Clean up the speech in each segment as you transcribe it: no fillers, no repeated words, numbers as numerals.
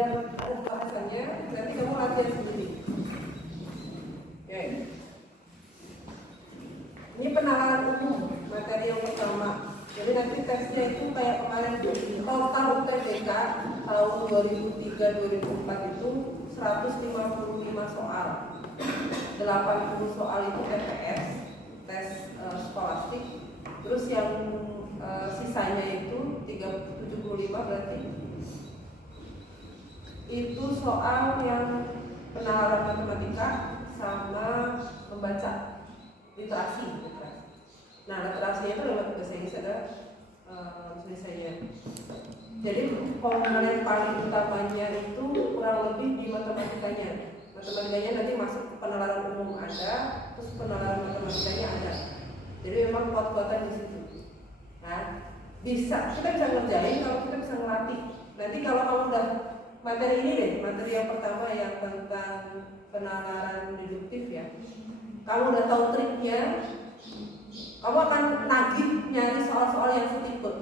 biar ada bahasannya, nanti kamu latihan sendiri. Oke. Ini penawaran umum, materi yang pertama. Jadi nanti tesnya itu kayak kemarin total UTBK tahun 2003-2004 itu 155 soal. 80 soal itu TPS, tes skolastik. Terus yang sisanya itu 75 berarti itu soal yang penalaran matematika sama membaca literasi. Nah, literasinya itu lewat bahasa Inggris ada tulisannya. Jadi komponen paling utamanya itu kurang lebih di matematikanya. Matematikanya nanti masuk penalaran umum ada, terus penalaran matematikanya ada. Jadi memang kuat-kuatan di situ. Nah, kita bisa ngerjain kalau kita bisa ngelatih. Nanti kalau kamu udah materi ini deh, materi yang pertama yang tentang penalaran deduktif ya. Kamu udah tahu triknya, kamu akan nagih nyari soal-soal yang setipe.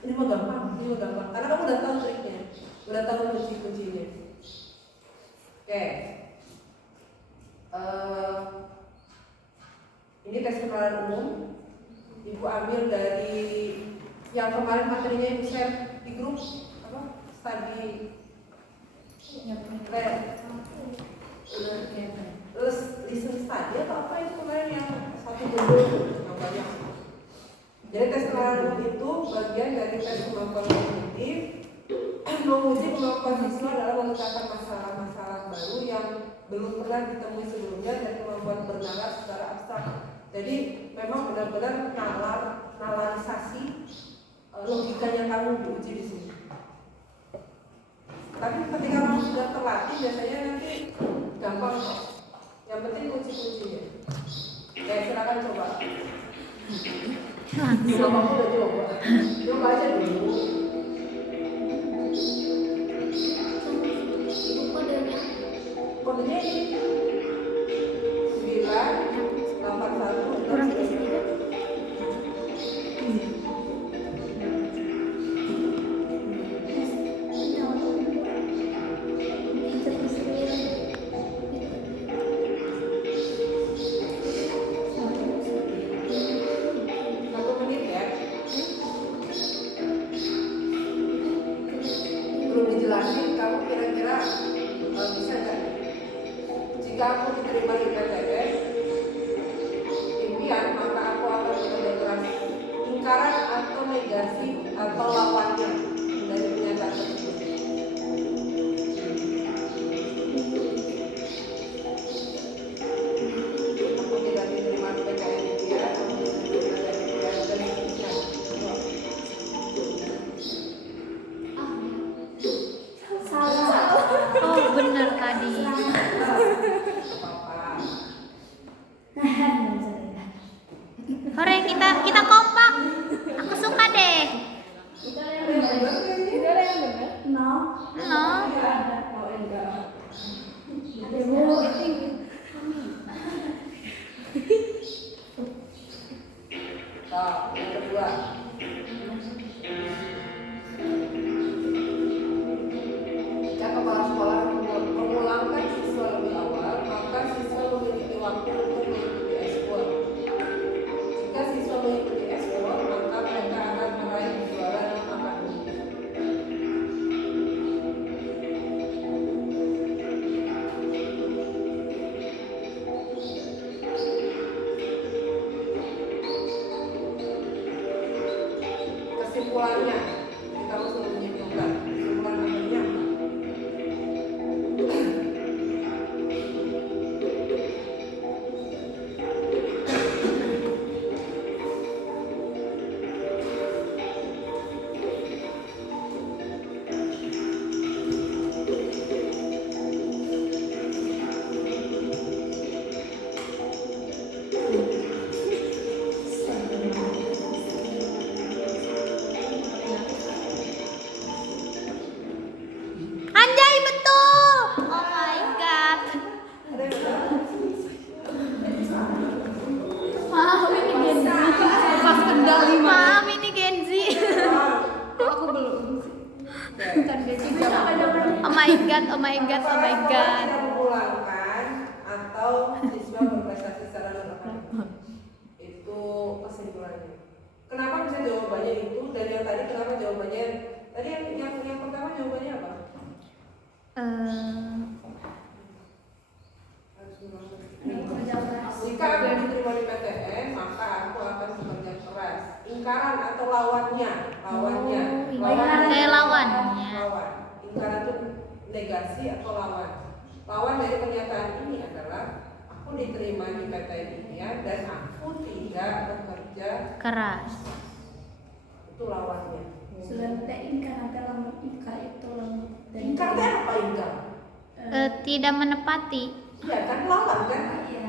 Ini mah gampang, karena kamu udah tahu triknya, udah tahu kunci-kuncinya. Oke. Ini tes penalaran umum. Ibu ambil dari yang kemarin materinya ibu share di grup apa? Study listen study atau apa itu kemarin yang satu bundel yang banyak. Jadi tes penalaran itu bagian dari tes kemampuan kognitif, menguji kemampuan siswa dalam memecahkan masalah-masalah baru yang belum pernah ditemui sebelumnya dan kemampuan bernalar secara abstrak. Jadi memang benar-benar nalarisasi logikanya kamu diuji di sini. Tapi ketika kamu sudah terlatih biasanya nanti gampang kok. Yang penting kunci-kuncinya. Ya silakan coba. Coba kamu udah coba aja dulu. Kodenya ini 981 kurang sedikit. Dijelasin kamu kira-kira bisa nggak? Jika aku diterima di PTN impian, maka aku akan bekerja keras. Lingkaran atau negasi atau lawannya dari pernyataan tersebut. Aku tidak diterima di PTN impian, aku diterima dari impian dan impian. Oh benar tadi. Hore kita kompak. Aku suka deh. No. Yang kedua. Jika kepala sekolah memulangkan siswa lebih awal, maka siswa memiliki waktu untuk mengikuti ekspor. Jika siswa mengikuti ekspor, maka mereka akan meraih kejuaraan akademik. Kesimpulannya, kita harus menyimpulkan kesimpulan akhirnya. Anjay betul. Oh my god. Maaf ini Gen Z. Pas kendali maaf ini Gen Z. Aku belum. Oh my my god, oh my god, oh my Apakah sekolah god. tidak memulangkan atau siswa berprestasi secara non-akademik? Itu kesimpulannya. Kenapa bisa jawabannya itu, dan yang tadi kenapa jawabannya? Tadi yang pertama jawabannya apa? Jika aku diterima di PTN, maka aku akan bekerja keras. Ingkaran atau lawannya? Lawannya. Lawannya. Lawan. Ingkaran itu negasi atau lawan. Lawan dari pernyataan ini adalah aku diterima di PTN ini dan aku tidak bekerja Keras. Itu lawannya. Sebenarnya ingkar dalam ingkar itu Ingkar itu apa ingkar? Tidak menepati. Iya kan lawan kan?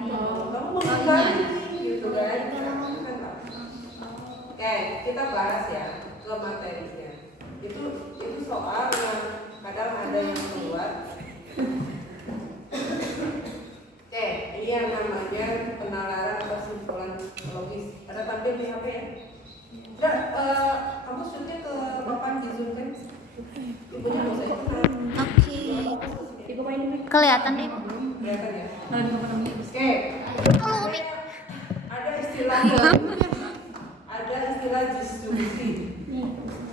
Kamu mengingkari gitu kan? Oke, kita bahas ya ke materinya. Itu soal yang kadang ada yang keluar. Oke, ini yang namanya penalaran kesimpulan logis. Ada tampil di HP ya? Enggak, kamu shootnya ke papan di Zoom kan? Ibunya nggak usah ikutan. Oke. Ibu main ini. Kelihatan deh. Kelihatan ya? Oke. Oke. Ada istilah disjungsi.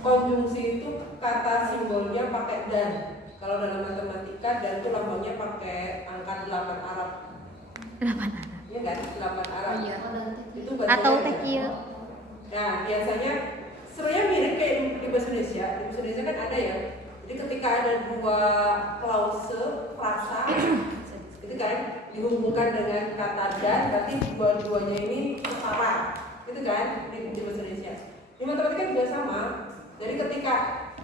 Konjungsi itu kata simbolnya pakai dan. Kalau dalam matematika dan itu lambangnya pakai angka 8 Arab. 8 Arab. Iya kan? 8 Arab. Iya. Itu bacanya Atau dan. tekil. Nah, biasanya sebenarnya mirip kayak di bahasa Indonesia. Di bahasa Indonesia kan ada ya. Jadi ketika ada dua klause frasa itu kan dihubungkan dengan kata dan, berarti dua-duanya ini setara. Itu kan di bahasa Indonesia. Di matematika juga sama. Jadi ketika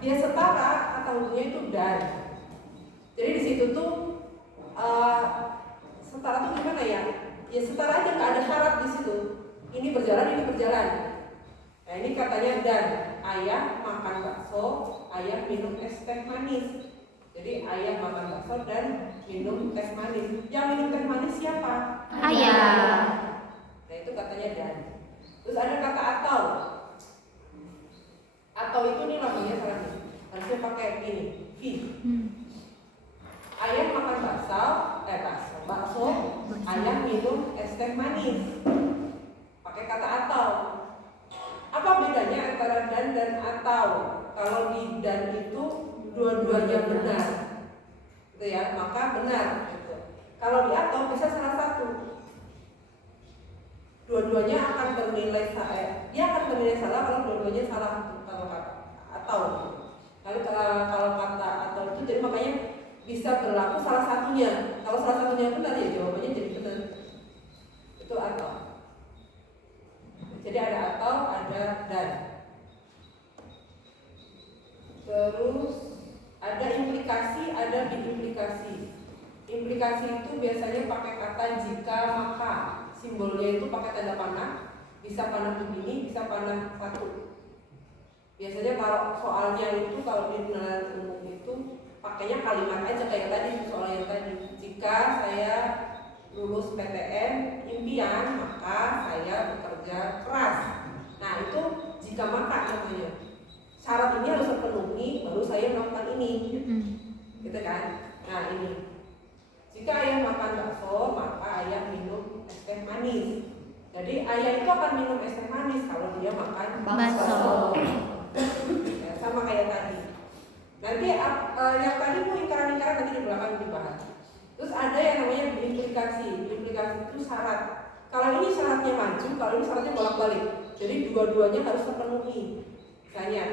dia setara, kata hubungnya itu dan. Jadi di situ tuh setara tuh gimana ya? Ya setara aja, nggak ada syarat di situ. Ini berjalan, ini berjalan. Nah ini katanya dan ayah makan bakso, ayah minum es teh manis. Jadi ayah makan bakso dan minum teh manis. Yang minum teh manis siapa? Ayah. Nah itu katanya dan. Terus ada kata atau. Atau itu nih namanya salah nih. Harusnya pakai ini, v. Ayah makan bakso, ayah minum es teh manis. Pakai kata atau. Apa bedanya antara dan atau? Kalau di dan itu dua-duanya benar, gitu ya, maka benar. Gitu. Kalau di atau bisa salah satu. Dua-duanya akan bernilai salah. Dia akan bernilai salah kalau dua-duanya salah. Kalau kata atau. Kalau kata atau itu, jadi makanya bisa berlaku salah satunya. Kalau salah satunya benar ya jawabannya jadi benar. Itu atau. Jadi ada atau, ada dan. Terus ada implikasi, ada diimplikasi. Implikasi itu biasanya pakai kata jika maka. Simbolnya itu pakai tanda panah. Bisa panah begini, bisa panah satu. Biasanya kalau soalnya itu kalau di penalaran umum itu pakainya kalimat aja kayak tadi soal yang tadi. Jika saya lulus PTN impian, maka saya bekerja keras. Nah itu jika maka namanya. Syarat ini harus terpenuhi baru saya melakukan ini, gitu kan? Nah ini. Jika ayah makan bakso, maka ayah minum es teh manis. Jadi ayah itu akan minum es teh manis kalau dia makan bakso. Ya, sama kayak tadi. Nanti yang tadi mau ingkaran-ingkaran nanti di belakang dibahas. Terus ada yang namanya implikasi. Implikasi itu syarat. Kalau ini syaratnya maju, kalau ini syaratnya bolak-balik. Jadi dua-duanya harus terpenuhi. Misalnya,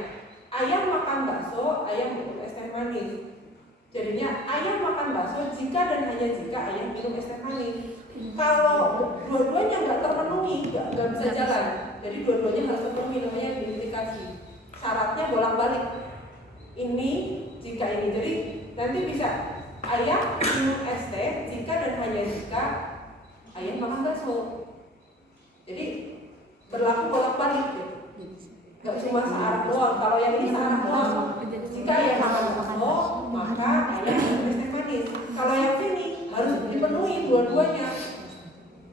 ayah makan bakso, ayah minum es teh manis. Jadinya ayah makan bakso jika dan hanya jika ayah minum es teh manis. Kalau dua-duanya nggak terpenuhi, nggak bisa jalan. Jadi dua-duanya harus terpenuhi, namanya implikasi. Syaratnya bolak-balik. Ini jika ini. Jadi nanti bisa ayah minum es teh jika dan hanya jika ayah makan bakso. Jadi berlaku bolak-balik gitu. Gak cuma searah doang. Kalau yang ini searah doang. Jika ayah makan bakso, maka ayah minum es teh manis. Kalau yang ini harus dipenuhi dua-duanya.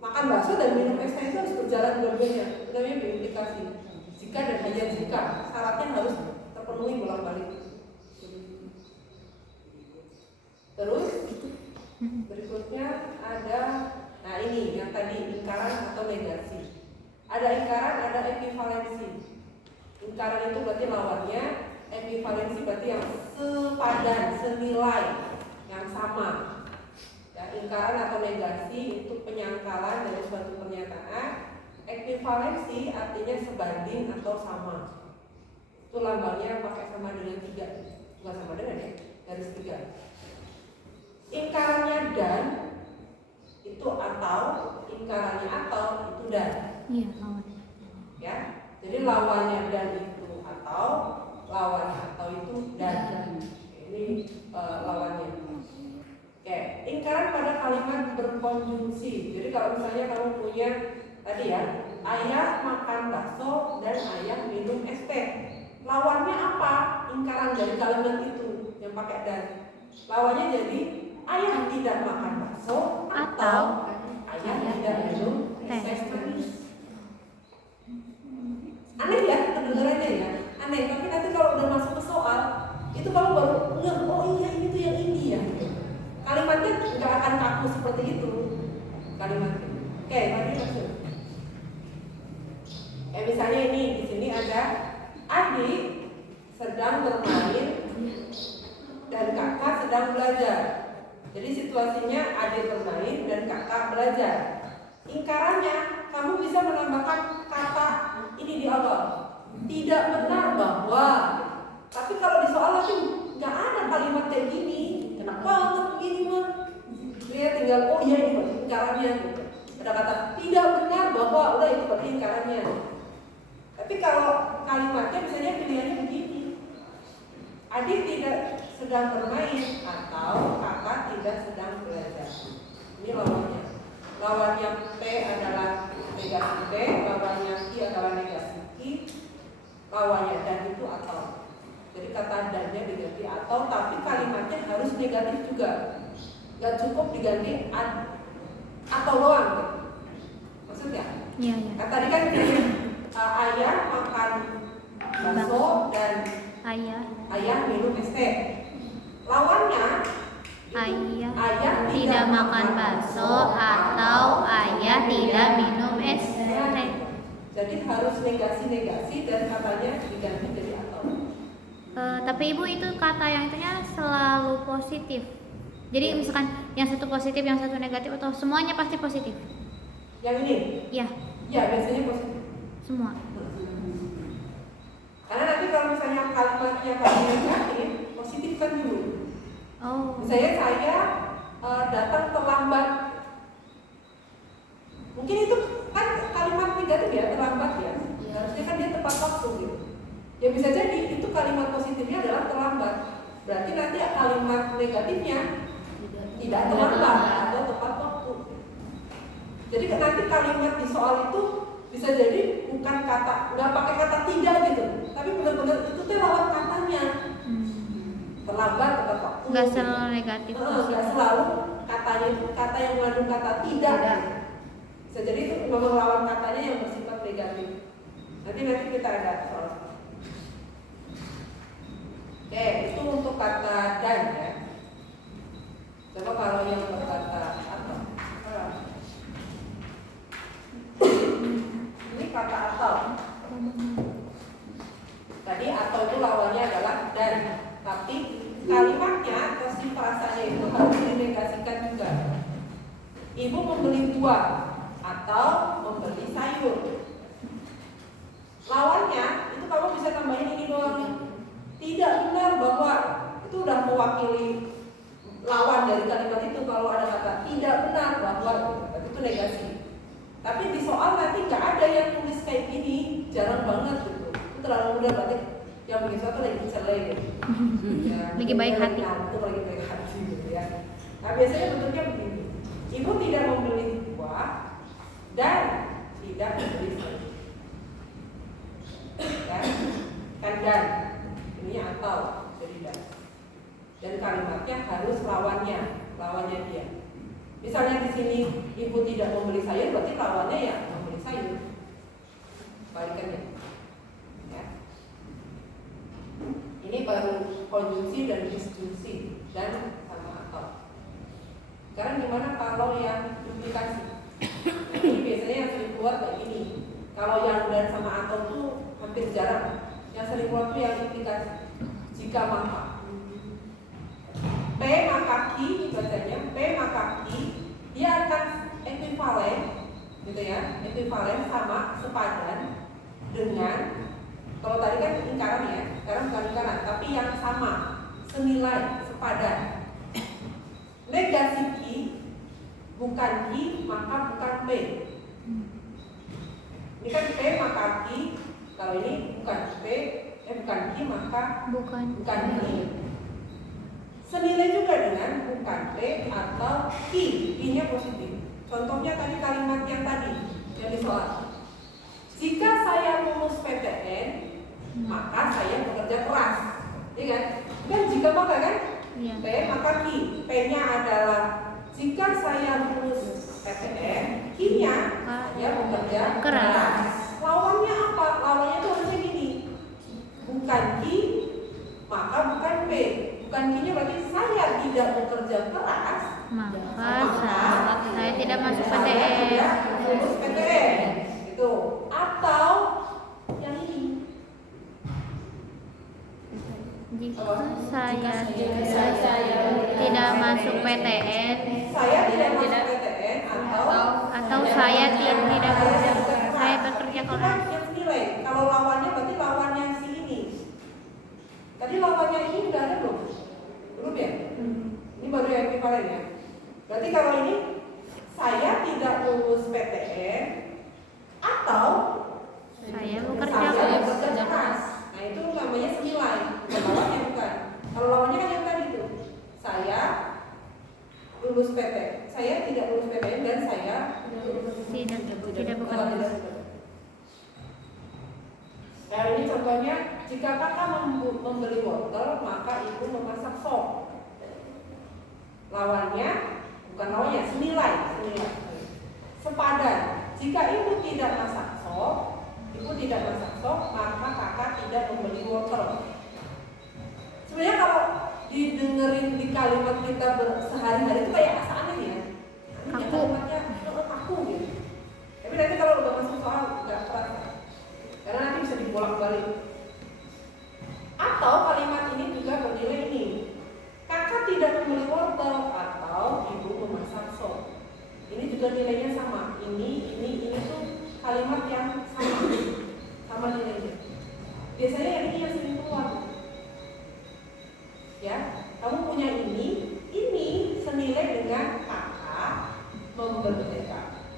Makan bakso dan minum es teh itu harus berjalan dua-duanya. Itu namanya berimplikasi. Jika dan hanya jika, syaratnya harus terpenuhi bolak-balik. Terus berikutnya ada, nah ini yang tadi ingkaran atau negasi. Ada ingkaran, ada ekivalensi. Ingkaran itu berarti lawannya, ekivalensi berarti yang sepadan, senilai, yang sama. Ya, ingkaran atau negasi itu penyangkalan dari suatu pernyataan. Ekivalensi artinya sebanding atau sama. Itu lambangnya pakai sama dengan 3, bukan sama dengan ya, garis 3. Ingkarannya dan itu atau, ingkarannya atau itu dan. Iya, lawannya. Ya, jadi lawannya dan itu atau, lawannya atau itu dan. Ini lawannya. Oke, ingkaran pada kalimat berkonjungsi. Jadi kalau misalnya kamu punya tadi ya, ayah makan bakso dan ayah minum es teh. Lawannya apa? Ingkaran dari kalimat itu yang pakai dan. Lawannya jadi ayah tidak makan bakso atau ayah tidak minum es manis. Aneh ya, kedengarannya ya. Aneh, tapi nanti kalau udah masuk ke soal, itu kamu baru ngeh, oh iya ini tuh yang ini ya. Kalimatnya nggak akan kaku seperti itu. Kalimatnya. Oke, tadi maksud. Misalnya ini di sini ada adik sedang bermain dan kakak sedang belajar. Jadi situasinya adik bermain dan kakak belajar. Ingkarannya kamu bisa menambahkan kata ini di awal. Tidak benar bahwa. Tapi kalau di soal lagi nggak ada kalimat kayak gini. Enak banget begini mah. Dia tinggal oh iya ini berarti ingkarannya. Ada kata tidak benar bahwa, udah itu berarti ingkarannya. Tapi kalau kalimatnya misalnya pilihannya begini, adik tidak sedang bermain atau kakak tidak sedang belajar. Ini lawannya. Lawannya P adalah negasi P, lawannya Q adalah negasi Q, lawannya dan itu atau. Jadi kata dannya diganti atau, tapi kalimatnya harus negatif juga. Gak cukup diganti atau doang. Maksudnya? Iya, iya. Nah, tadi kan ayah makan bakso dan ayah minum es teh. Lawannya ayah tidak makan bakso atau ayah tidak minum es teh. Jadi harus negasi dan katanya diganti jadi atau. Tapi ibu itu kata yang itunya selalu positif. Jadi misalkan yang satu positif, yang satu negatif, atau semuanya pasti positif? Yang ini? Iya. Ya biasanya positif. Semua. Karena nanti kalau misalnya kalimatnya negatif, positifkan dulu. Oh. Misalnya saya datang terlambat. Mungkin itu kan kalimat negatif ya, terlambat ya. Harusnya kan dia tepat waktu gitu. Ya bisa jadi itu kalimat positifnya adalah terlambat. Berarti nanti kalimat negatifnya tidak terlambat atau tepat waktu. Jadi nanti kalimat di soal itu bisa jadi bukan kata, nggak pakai kata tidak gitu, tapi benar-benar itu tuh lawan katanya. Terlambat tepat waktu. Nggak selalu negatif. Nggak selalu katanya itu kata yang mengandung kata tidak. Bisa jadi itu memang lawan katanya yang bersifat negatif. Nanti kita ada soal. Oke, itu untuk kata dan ya. Coba kalau yang berkata atau. Ini kata atau. Tadi atau itu lawannya adalah dan. Tapi kalimatnya atau si frasanya itu harus dinegasikan juga. Ibu membeli buah atau membeli sayur. Lawannya itu kamu bisa tambahin ini doang. Tidak benar bahwa itu udah mewakili lawan dari kalimat itu. Kalau ada kata tidak benar bahwa berarti itu negasi. Tapi di soal nanti nggak ada yang tulis kayak gini, jarang banget gitu. Itu terlalu mudah berarti yang bikin sesuatu lagi cerai gitu. Ya, lagi baik hati. Itu lagi baik hati gitu ya. Nah biasanya bentuknya begini. Ibu tidak membeli buah dan tidak membeli sayur. Kan dan ini atau jadi dan kalimatnya harus lawannya dia. Misalnya di sini ibu tidak membeli sayur, berarti lawannya ya membeli sayur. Balikannya. Ya. Ini baru konjungsi dan disjungsi dan sama atau. Kalau yang dan sama atau tuh hampir jarang. Yang sering keluar tuh yang implikasi jika maka. P maka Q bacanya P maka Q dia akan ekuivalen gitu ya, ekuivalen sama sepadan dengan, kalau tadi kan lingkaran ya, sekarang bukan lingkaran tapi yang sama, senilai, sepadan. Negasi Q bukan Q maka bukan P. Ini kan P maka Q, kalau ini bukan P, bukan Q maka bukan Q. Senilai juga dengan bukan P atau Q, Q-nya positif. Contohnya tadi kalimat yang tadi yang di soal. Jika saya lulus PTN, maka saya bekerja keras. Iya kan? Kan jika maka kan? Iya. P maka Q. P-nya adalah jika saya lulus PTN, Q-nya saya bekerja keras. Lawannya apa? Lawannya itu harusnya gini. Bukan Q, maka bukan P. Bukan Q-nya berarti saya tidak bekerja keras, maka saya tidak masuk saya PTN. tidak lulus PTN. Gitu. Atau yang ini. Jika saya tidak masuk PTN, Saya tidak masuk PTN atau saya tidak saya bekerja itu kan keras. yang senilai. Kalau lawannya berarti lawannya si ini. Tadi lawannya ini udah ada belum? Belum ya? Ini baru yang ekuivalen ya. Berarti kalau ini saya tidak lulus PTN atau Saya bekerja saya keras. bekerja keras. Nah itu namanya senilai. Lawannya bukan. Kalau lawannya kan yang tadi tuh. Saya lulus PTN. Saya tidak lulus PTN dan saya Tidak bekerja. Nah ini contohnya, jika kakak membeli wortel, maka ibu memasak sop. Lawannya, bukan lawannya, senilai. Sepadan. Jika ibu tidak masak sop, maka kakak tidak membeli wortel. Sebenarnya kalau didengerin di kalimat kita sehari-hari itu kayak asa aneh ya. Ini kalimatnya kaku gitu. Tapi nanti kalau udah masuk soal nggak terasa. Karena nanti bisa dibolak-balik. Atau kalimat ini juga bernilai ini. Kakak tidak membeli wortel atau ibu memasak sop. Ini juga nilainya sama. Ini tuh kalimat yang sama nilainya. Biasanya yang ini yang sering keluar. Ya, kamu punya ini senilai dengan kakak membeli.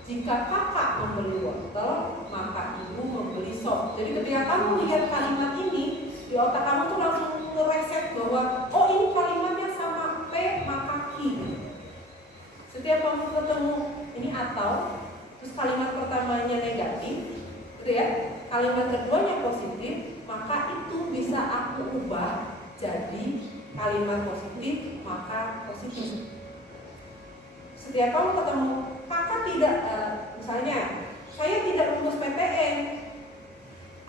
Jika kakak membeli wortel, maka ibu membeli sop. Jadi ketika kamu lihat kalimat ini, di otak kamu tuh langsung ngereset bahwa oh ini kalimatnya sama P maka Q. Setiap kamu ketemu ini atau, terus kalimat pertamanya negatif, gitu ya. Kalimat keduanya positif, maka itu bisa aku ubah jadi kalimat positif maka positif. Setiap kamu ketemu kakak tidak, misalnya saya tidak lulus PTN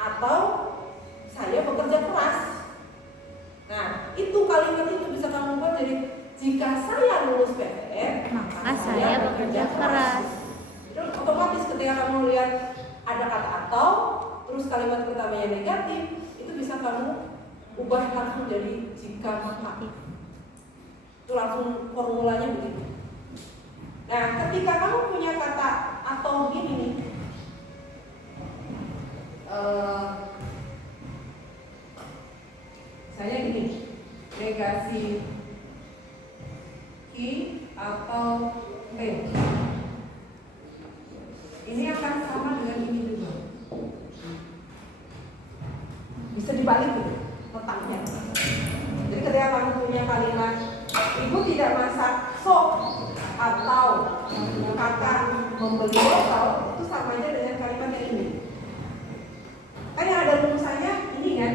atau saya bekerja keras. Nah itu kalimat itu bisa kamu buat jadi jika saya lulus PTN Maka saya bekerja keras. Itu otomatis ketika kamu lihat ada kata atau terus kalimat pertamanya negatif, itu bisa kamu ubah langsung jadi jika maka. Itu langsung formulanya begitu. Nah, ketika kamu punya kata atau gini nih, misalnya gini, negasi Q atau P, ini akan sama dengan ini juga. Bisa dibalik gitu, letaknya. Jadi ketika kamu punya kalimat, ibu tidak masak sop atau kakak membeli wortel, itu sama aja dengan kalimat yang ini. Kan yang ada rumusannya ini kan.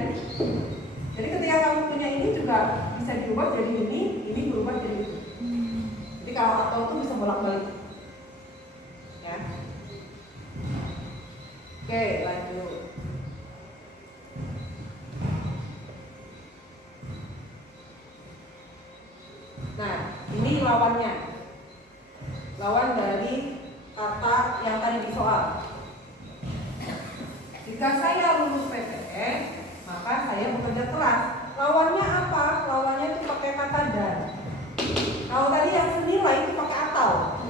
Jadi ketika kamu punya ini juga bisa diubah jadi ini berubah jadi itu. Jadi kalau atau itu bisa bolak-balik. Ya. Oke, lanjut. Nah, ini lawannya. Lawan dari kata yang tadi di soal. Jika saya lulus PTN, maka saya bekerja keras. Lawannya apa? Lawannya itu pakai kata dan. Kalau tadi yang senilai itu pakai atau.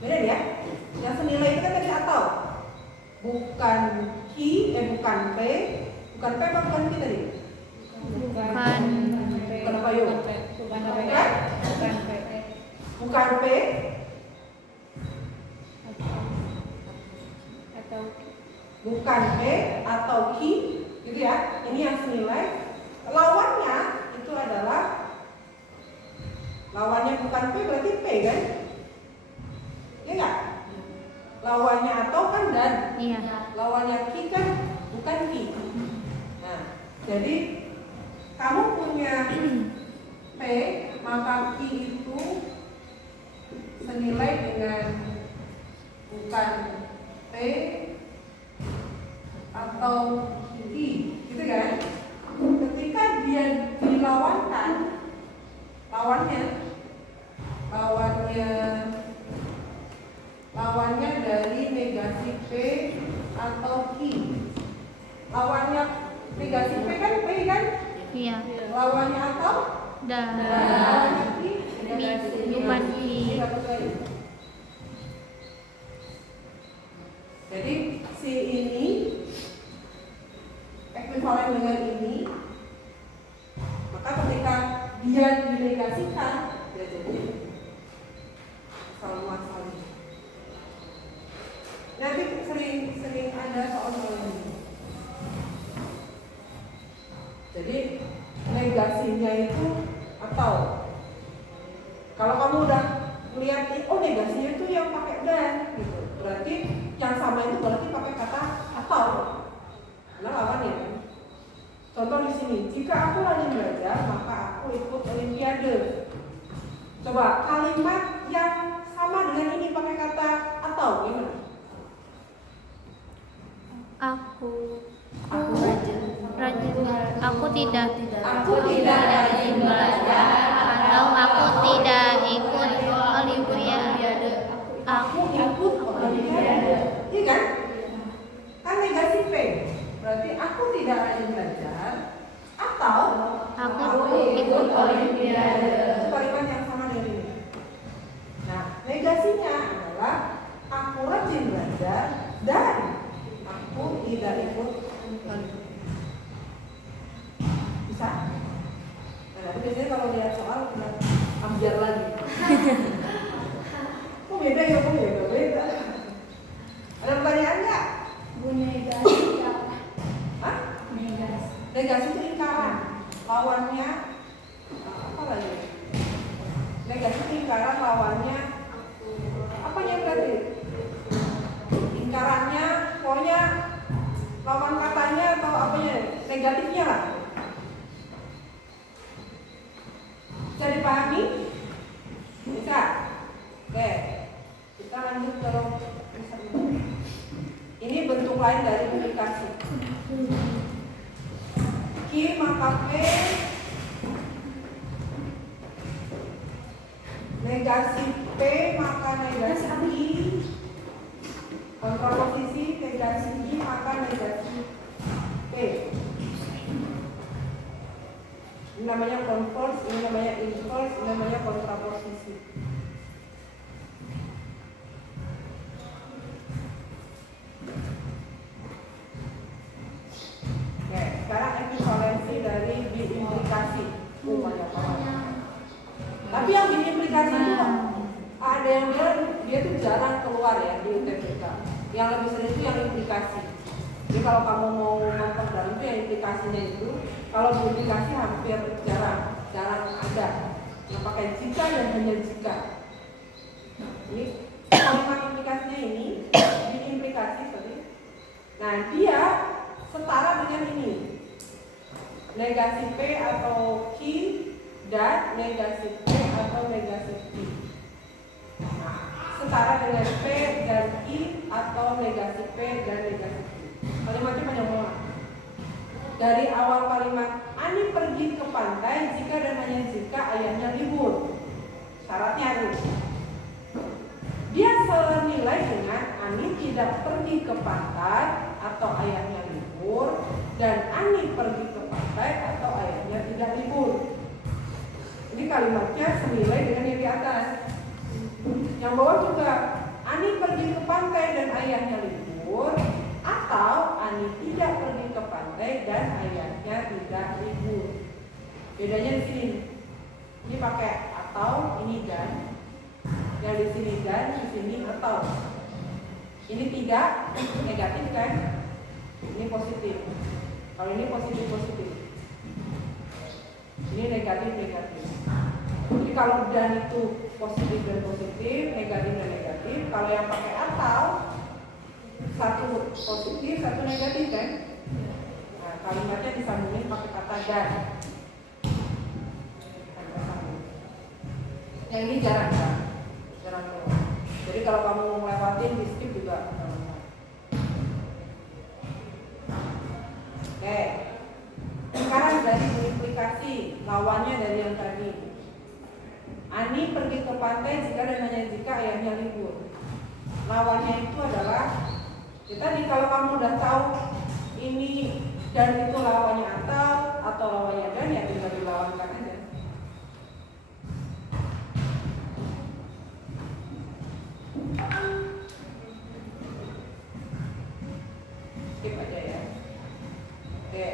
Beda ya? Yang senilai itu kan tadi atau. Bukan bukan P. Bukan P apa bukan Q tadi? Bukan apa yuk? Bukan P. Bukan P atau Q, gitu ya. Ini yang senilai. Lawannya itu adalah bukan P berarti P kan? Ya enggak? Lawannya atau kan dan. Iya. Lawannya Q kan bukan Q. Nah, jadi kamu punya P, maka Q itu senilai dengan bukan P atau Q, gitu kan? Ketika dia dilawankan, lawannya dari negasi P atau Q. Lawannya negasi P kan P kan? Iya. Lawannya atau Dan lawannya Q bukan Q. Jadi si ini ekuivalen dengan ini, maka ketika dia dinegasikan, dia jadi sama sekali. Nanti sering ada soal-soal ini. Jadi negasinya itu atau kalau kamu udah melihat oh negasinya itu yang pakai dan gitu, berarti yang sama itu berarti pakai kata atau. Nah lawannya kan. Contoh di sini, jika aku rajin belajar maka aku ikut olimpiade. Coba kalimat yang sama dengan ini pakai kata atau gimana? Aku tidak rajin belajar atau aku tidak ikut olimpiade. Aku ikut olimpiade. Iya kan? Kan negasi P. Berarti aku tidak rajin belajar atau aku ikut olimpiade. Itu kalimat yang sama dengan ini. Nah, negasinya adalah aku rajin belajar dan aku tidak ikut olimpiade. Bisa? Nah, tapi biasanya kalau lihat soal udah ambil lagi. Kok beda ya? Beda. Ada pertanyaan nggak? Negasi apa? Hah? Negasi itu ingkaran. Lawannya apa lagi? Negasi itu ingkaran, lawannya apanya berarti? Ingkarannya, pokoknya lawan katanya atau apanya? Negatifnya lah. Bisa dipahami? Bisa? Oke, kita lanjut ke ini bentuk lain dari implikasi. Q maka P negasi P maka negasi I, kontraposisi negasi I maka negasi P. Ini namanya converse, ini namanya inverse, ini namanya kontraposisi. Oke, sekarang ekivalensi dari biimplikasi. Banyak banget. Tapi yang biimplikasi itu ada yang dia tuh jarang keluar ya di UTBK. Yang lebih sering itu yang implikasi. Jadi kalau kamu mau memperdalam itu yang implikasinya itu, kalau biimplikasi hampir jarang ada. Yang pakai jika dan hanya jika. Ini kalimat implikasinya ini biimplikasi tadi. Nah dia setara dengan ini, negasi P atau Q dan negasi P atau negasi Q. Nah, setara dengan P dan I atau negasi P dan negasi Q. Kalimatnya panjang banget. Dari awal kalimat Ani pergi ke pantai jika dan hanya jika ayahnya libur. Syaratnya harus dia senilai dengan Ani tidak pergi ke pantai atau ayahnya libur, dan Ani pergi ke pantai atau ayahnya tidak libur. Ini kalimatnya senilai dengan yang di atas. Yang bawah juga, Ani pergi ke pantai dan ayahnya libur, atau Ani tidak pergi ke pantai dan ayahnya tidak libur. Bedanya di sini. Ini pakai atau, ini dan. Yang di sini dan, di sini atau. Ini tidak negatif kan? Ini positif. Kalau ini positif. Ini negatif. Jadi kalau dan itu positif dan positif, negatif dan negatif. Kalau yang pakai atau, satu positif, satu negatif kan? Nah, kalimatnya disambungin pakai kata dan. Yang ini jarang keluar. Jadi kalau kamu mau ngelewatin di skip juga. Oke. Sekarang dari implikasi lawannya dari yang tadi. Ani pergi ke pantai jika dan hanya jika ayahnya libur. Lawannya itu adalah tadi kalau kamu udah tahu ini dan itu lawannya atau lawannya dan, ya tinggal dilawankan aja. Skip aja ya. Oke,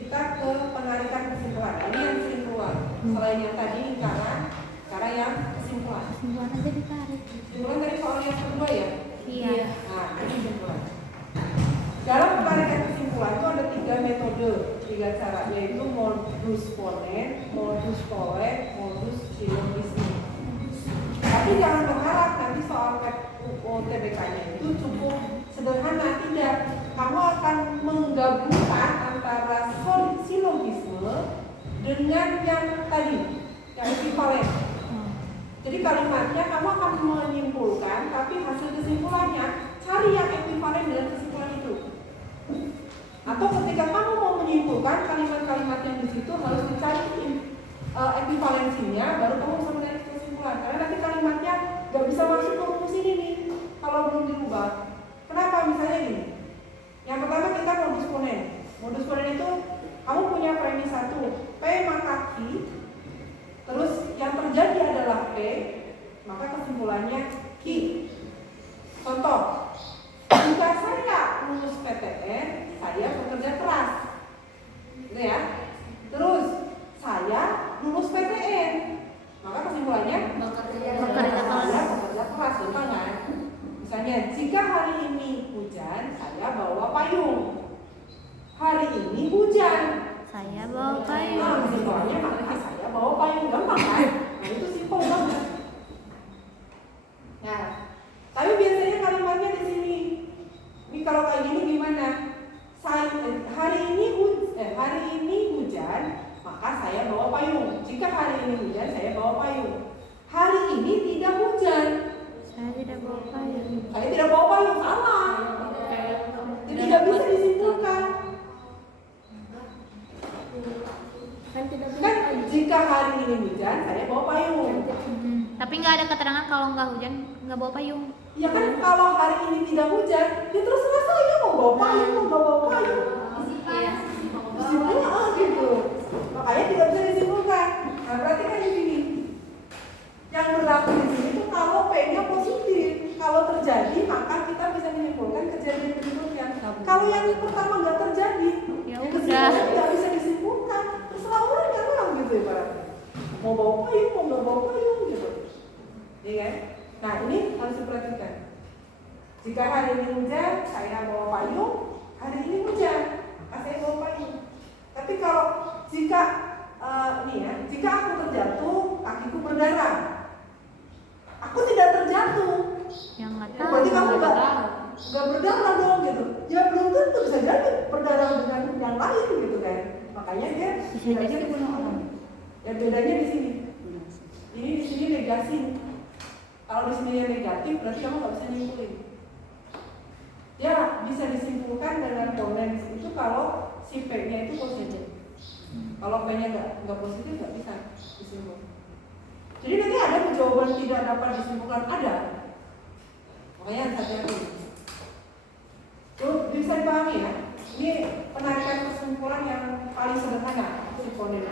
kita ke penarikan kesimpulan. Ini yang sering keluar. Selain yang tadi lingkaran, sekarang yang kesimpulan. Kesimpulan aja ditarik. Kesimpulan dari soal yang kedua ya. Iya. Nah, ini kesimpulan. Dalam penarikan kesimpulan itu ada 3 metode, 3 cara, yaitu modus ponen, modus collect, modus syllogism. Tapi jangan berharap nanti soal UTBK-nya itu cukup sederhana, tidak. Kamu akan menggabungkan antara silogisme dengan yang tadi, yang ekivalen. Jadi kalimatnya kamu akan menyimpulkan, tapi hasil kesimpulannya cari yang ekivalen dengan kesimpulan itu. Atau ketika kamu mau menyimpulkan, kalimat-kalimat yang di situ harus dicari ekivalensinya, baru kamu bisa menarik kesimpulan. Karena nanti kalimatnya nggak bisa masuk ke rumus ini nih, kalau belum dirubah. Kenapa? Misalnya gini. Yang pertama kita modus ponen. Modus ponen itu kamu punya premis 1, P maka Q. Terus yang terjadi adalah P, maka kesimpulannya Q. Contoh, jika saya lulus PTN, saya bekerja keras. Gitu ya. Terus saya lulus PTN, maka kesimpulannya bekerja keras, gampang kan? Misalnya, jika hari ini hujan, saya bawa payung. Hari ini hujan, Saya bawa Nah, payung. kesimpulannya maka saya bawa payung, gampang kan? Nah, itu simpel banget. Nah, tapi biasanya kalimatnya di sini. Ini kalau kayak gini gimana? Hari ini hujan, maka saya bawa payung. Jika hari ini hujan, saya bawa payung. Hari ini tidak hujan, Saya tidak bawa payung. saya tidak bawa payung, salah. Jadi tidak bisa disimpulkan. Kan jika hari ini hujan, saya bawa payung. Tapi nggak ada keterangan kalau nggak hujan nggak bawa payung. Ya kan kalau hari ini tidak hujan, ya terus saya mau bawa payung, mau nggak bawa payung. Kesimpulannya gitu. Makanya tidak bisa disimpulkan. Nah, perhatikan di sini. Yang berlaku di sini itu kalau P-nya positif. Kalau terjadi, maka kita bisa menyimpulkan kejadian berikutnya. Kalau yang pertama nggak terjadi, Ya kesimpulannya udah. nggak bisa disimpulkan. Terserah orang yang bilang gitu ibaratnya. Mau bawa payung, mau nggak bawa payung gitu. Iya kan? Nah, ini harus diperhatikan. Jika hari ini hujan, saya bawa payung. Hari ini hujan, maka saya bawa payung. Tapi kalau jika jika aku terjatuh, kakiku berdarah, aku tidak terjatuh. Yang nggak Ya, tahu. berarti kamu nggak berdarah dong gitu. Ya belum tentu, bisa jadi berdarah dengan yang lain gitu kan. Makanya dia Bisa aja dibunuh orang. Ya bedanya di sini. Ini di sini negasi. Kalau di sini yang negatif, berarti kamu nggak bisa nyimpulin. Ya bisa disimpulkan dengan ponen itu kalau si P-nya itu positif. Kalau P-nya nggak positif, nggak bisa disimpulkan. Jadi nanti ada jawaban tidak dapat disimpulkan, ada. Makanya hati-hati. Tuh di bisa dipahami ya. Ini penarikan kesimpulan yang paling sederhana sifonim.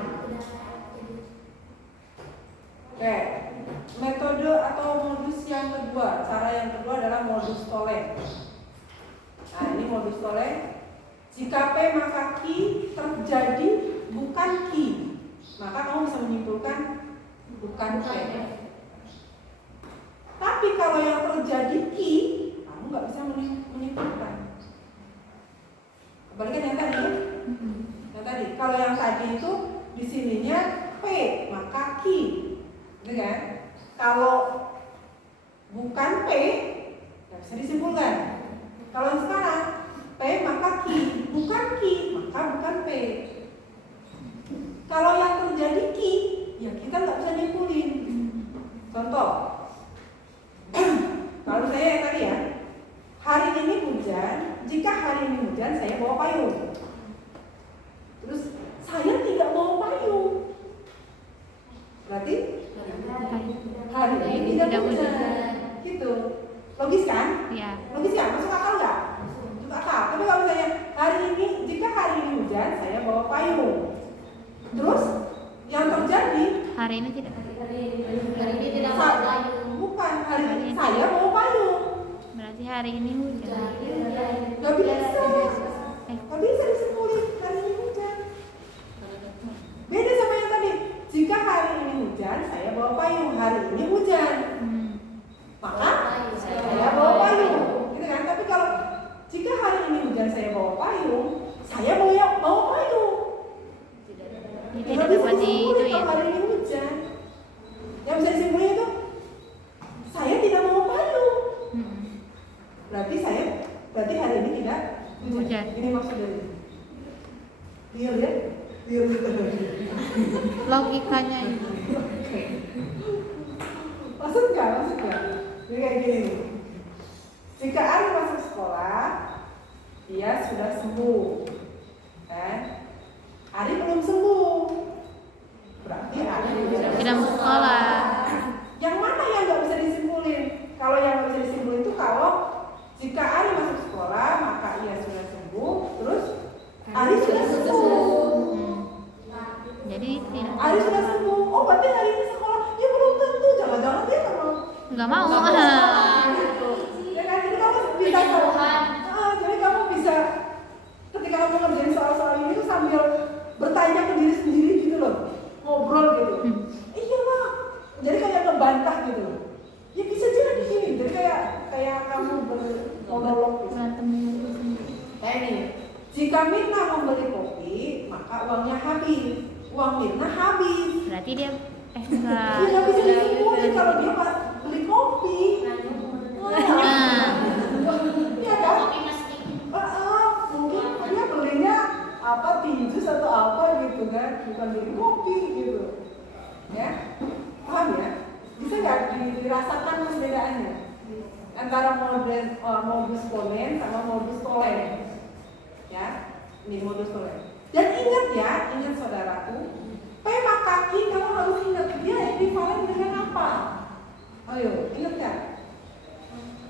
Oke, metode atau modus yang kedua, cara yang kedua adalah modus Tolle. Nah, ini modus Tolle. Jika P maka Q terjadi bukan Q, maka kamu bisa menyimpulkan bukan P. Tapi kalau yang terjadi Q, kamu nggak bisa menyimpulkan. Kebalikan yang tadi ya? Yang tadi, kalau yang tadi itu di sininya P maka Q, gitu kan? Kalau bukan P, nggak bisa disimpulkan. Kalau yang sekarang P maka Q, bukan Q maka bukan P. Kalau yang terjadi Q, ya kita nggak bisa nyimpulin. Contoh, kalau saya yang tadi ya, hari ini hujan. Jika hari ini hujan, saya bawa payung. Terus saya tidak bawa payung, berarti hari ini tidak hujan. Gitu, logis kan? Iya. Logis kan? Masuk akal nggak? Masuk akal. Tapi kalau misalnya hari ini, jika hari ini hujan, saya bawa payung. Terus yang terjadi Hari ini tidak. Hari ini tidak bawa payung. bukan hari ini saya bawa payung. Berarti hari ini hujan. Gak bisa. Gak bisa disimpulin hari ini hujan. Beda sama yang tadi. Jika hari ini hujan, saya bawa payung. Hari ini hujan, maka saya bawa payung. Gitu kan? Tapi kalau jika hari ini hujan, saya bawa payung, saya bawa payung. Jadi Tidak tidak bisa dapat disimpulin itu ya. kalau hari ini hujan. Yang bisa disimpulin itu saya tidak bawa payung. Berarti hari ini tidak hujan. Ini maksud dari real ya? Real. Logikanya itu. Maksud nggak? Jadi kayak gini. Jika Ari masuk sekolah, dia sudah sembuh, kan? Ari belum sembuh, berarti Ari Tidak masuk sekolah. Yang mana yang nggak bisa disimpulin? Kalau yang nggak bisa disimpulin itu kalau jika Ari masuk sekolah maka ia sudah sembuh, terus Ari sudah sembuh. Jadi tidak. Ari sudah sembuh. Oh berarti hari ini sekolah? Ya belum tentu. Jangan-jangan dia Nggak mau. gitu. Ya kan? Jadi kamu bisa jadi kamu bisa ketika kamu ngerjain soal-soal ini tuh sambil bertanya ke diri sendiri gitu loh, ngobrol gitu. Iya Pak. Jadi kayak ngebantah gitu. Ya bisa jadi gini. Jadi kayak kamu bermonolog gitu. Kayak ini. Jika Mirna membeli kopi, maka uangnya habis. Uang Mirna habis. Berarti dia Dia enggak. nggak bisa disimpulin kalau dia nggak beli kopi. Iya kan? Mungkin dia belinya apa tinjus atau apa gitu kan, bukan beli kopi gitu. Ya, paham ya? Bisa nggak dirasakan perbedaannya antara modus Tolle sama modus Tolle? Ya, ini modus Tolle. Dan ingat saudaraku, P maka Q kamu harus ingat dia ekivalen dengan apa? Ayo, ingat kan?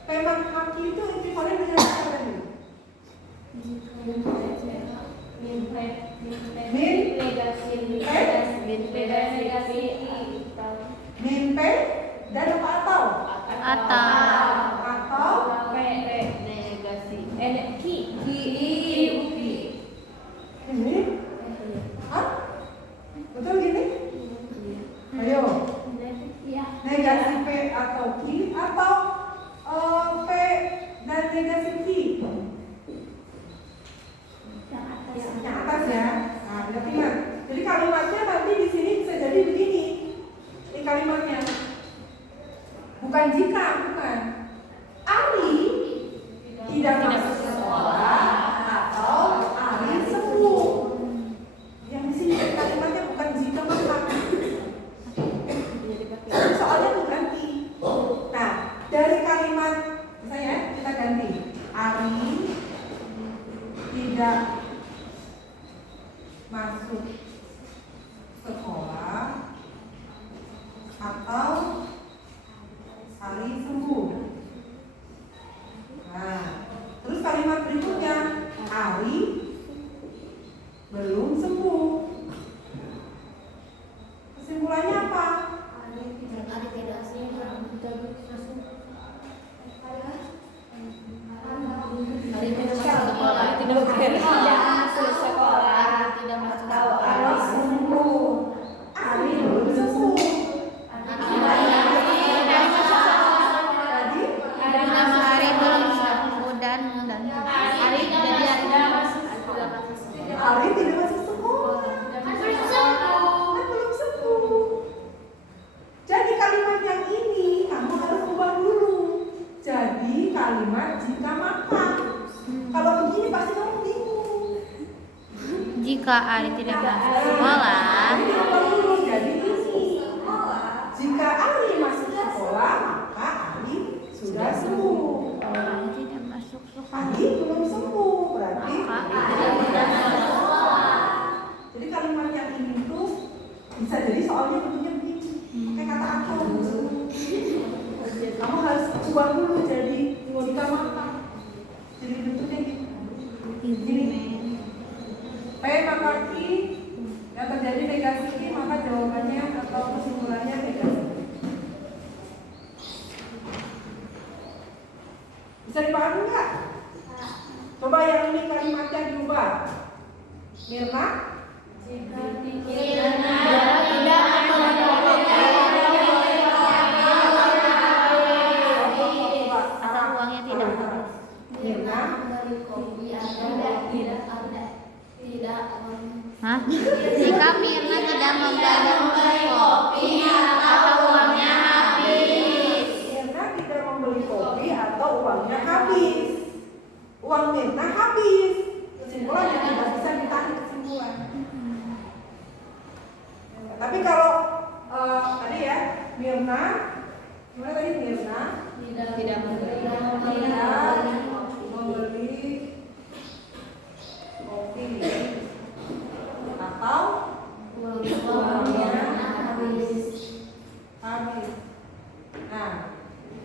P maka Q itu ekivalen dengan apa tadi? Min P dan apa atau? Atau P negasi. Q. ini? Hah? Betul gini? Ayo. Negasi P atau Q atau P dan negasi Q? Yang atas ya. Nah, berarti ingat. Jadi kalimatnya nanti di sini bisa jadi begini. Ini kalimatnya. Bukan jika, bukan. Ari tidak masuk sekolah atau Ari sembuh. Yang di sini kalimatnya bukan jika maka. Soalnya tuh ganti. Nah, dari kalimat misalnya kita ganti. Ari tidak masuk sekolah atau Ari sembuh. Nah, terus kalimat berikutnya Jika Ari tidak masuk sekolah, Jadi diulang dulu. Jadi jika Ari masuk sekolah, maka Ari sudah sembuh. Ari tidak masuk sekolah. Ari belum sembuh, berarti Maka Ari tidak masuk sekolah. Jadi kalimat yang ini tuh bisa jadi soalnya bentuknya begini, kayak kata atau. Kamu harus ubah dulu jadi jika maka. Jadi bentuknya gitu. Gini. P maka I yang terjadi negasi I, maka jawabannya atau kesimpulannya negasi. Bisa dipahami nggak? Coba yang ini kalimatnya diubah. Mirna? atau uangnya tidak habis. Mirna? Hah? Jika Mirna tidak membeli kopi atau uangnya habis. Mirna tidak membeli kopi atau uangnya habis. Uang Mirna habis. Kesimpulannya tidak bisa ditarik kesimpulan. Tapi kalau tadi ya Mirna, gimana tadi Mirna? Tidak membeli. Tidak membeli kopi atau uangnya habis. Nah,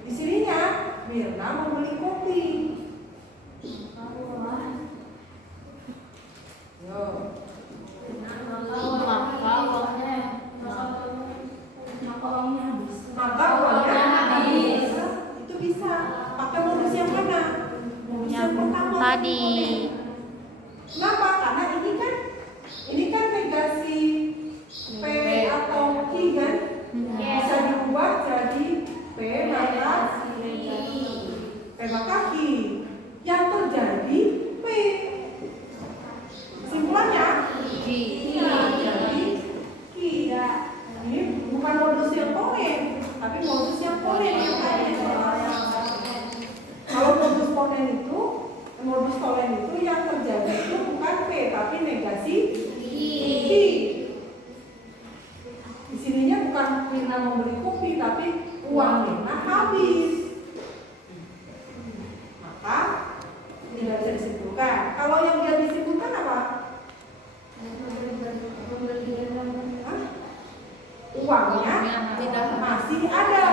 di sininya Mirna membeli kopi. Yo. Maka uangnya habis. Itu bisa. Pakai modus yang mana? Modus yang pertama. Tadi. Kenapa? Karena ini kan negasi P atau Q kan? Bisa diubah jadi P maka Q. Yang terjadi P. Kesimpulannya jadi Q. Ini bukan modus yang ponen, tapi modus yang ponen yang tadi. Kalau modus ponen itu, modus ponen itu yang terjadi itu bukan P tapi negasi Q. Di sininya bukan Mirna membeli kopi tapi uang Mirna habis. Maka tidak bisa disimpulkan. Kalau yang dia disimpulkan apa? Hah? Uangnya Tidak masih ada.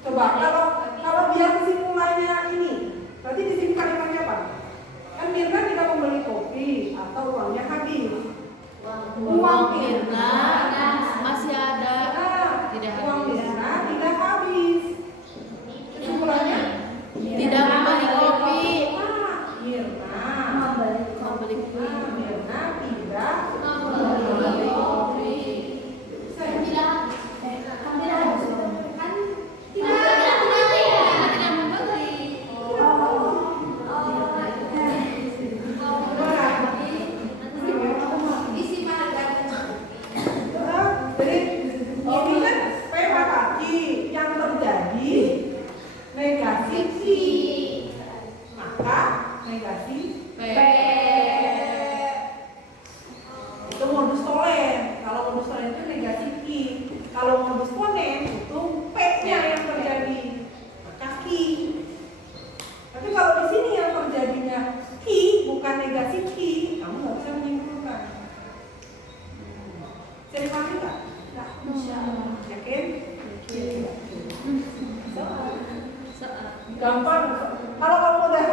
Coba kalau biar kesimpulannya ini, berarti di sini kalimatnya apa? Kan Mirna tidak membeli kopi atau uangnya habis. Uang Mirna masih ada. Tidak uang habis. Mirna tidak habis. Kesimpulannya Tidak membeli kopi. Mirna Membeli kopi. Mirna tidak membeli kopi. Bisa ya? Jadi ini kan P maka Q yang terjadi negasi Q, maka negasi P. itu modus tolen. Kalau modus tolen itu negasi Q. Kalau modus ponen itu P-nya yang terjadi, maka Q. Tapi kalau di sini yang terjadinya Q bukan negasi Q, kamu nggak bisa menyimpulkan. Bisa dipahami nggak? Yakin? Gampang. Kalau kamu udah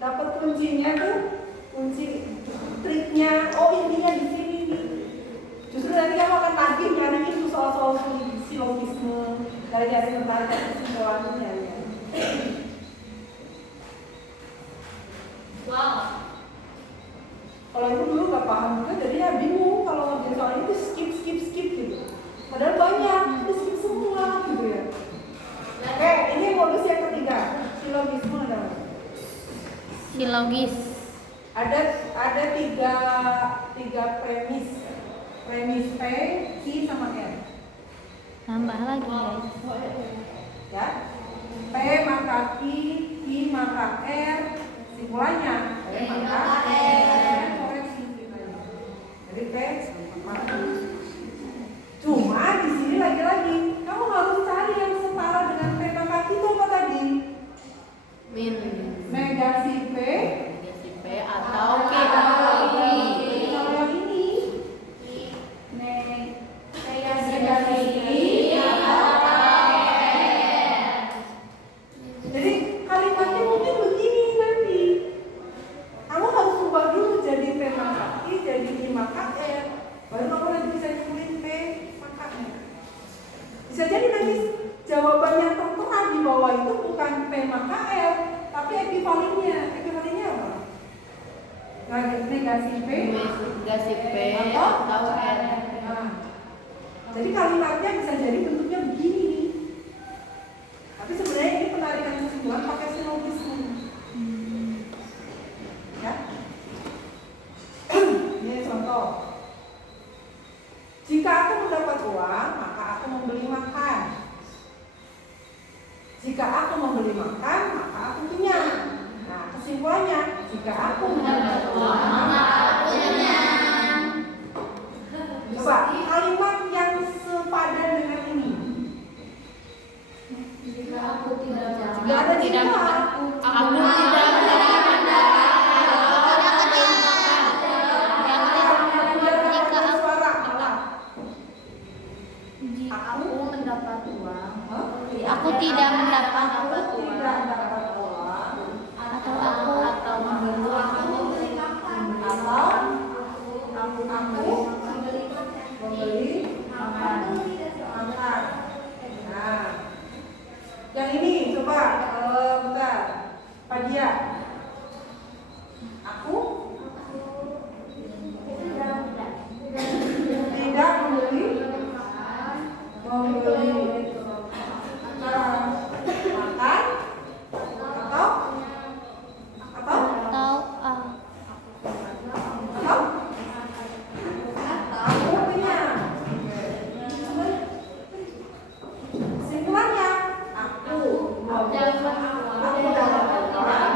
dapat kuncinya tuh, kunci triknya, oh intinya di sini nih. Justru nanti kamu akan lagi nyariin tuh soal-soal silogisme, dari tentang kesimpulannya ya. Wow. Kalau itu dulu nggak paham juga, jadi ya bingung kalau ngerjain soal itu skip gitu. Padahal banyak, tapi skip semua gitu ya. Oke, ini modus yang ketiga, silogisme adalah. Silogis. Ada tiga premis P, Q sama R. Tambah lagi guys. Ya, P maka Q maka R. Kesimpulannya P maka koreksi ceritanya. Jadi P maka. Cuma di sini lagi-lagi kamu harus cari yang setara dengan P maka itu apa tadi? Min. Negasi P Negasi P atau Q. Kalau yang ini negasi I atau jadi kalimatnya mungkin begini nanti. Kamu harus ubah dulu jadi P maka I, jadi I maka R. Baru kamu nanti bisa nyimpulin P maka R. Bisa jadi nanti jawabannya tertera di bawah itu bukan P maka R, tapi ekivalennya. Ekivalennya apa? Negasi P Negasi P atau R. Nah, jadi kalimatnya bisa jadi bentuknya begini nih. Tapi sebenarnya ini penarikan kesimpulan pakai silogisme. Ya. Ini contoh. Jika aku mendapat uang, maka aku membeli makan. Jika aku membeli makan, maka aku kenyang. Nah, kesimpulannya, jika aku mendapat uang, maka aku kenyang. Coba kalimat yang sepadan dengan ini. Jika aku tidak Jika ada jika, aku tidak Aku mendapat uang. Aku tidak mendapat uang, Atau aku membeli makan, atau aku membeli makan. Nah, yang ini coba bentar, Padia. Aku tidak membeli makan atau aku kenyang. Kesimpulannya aku dapat uang.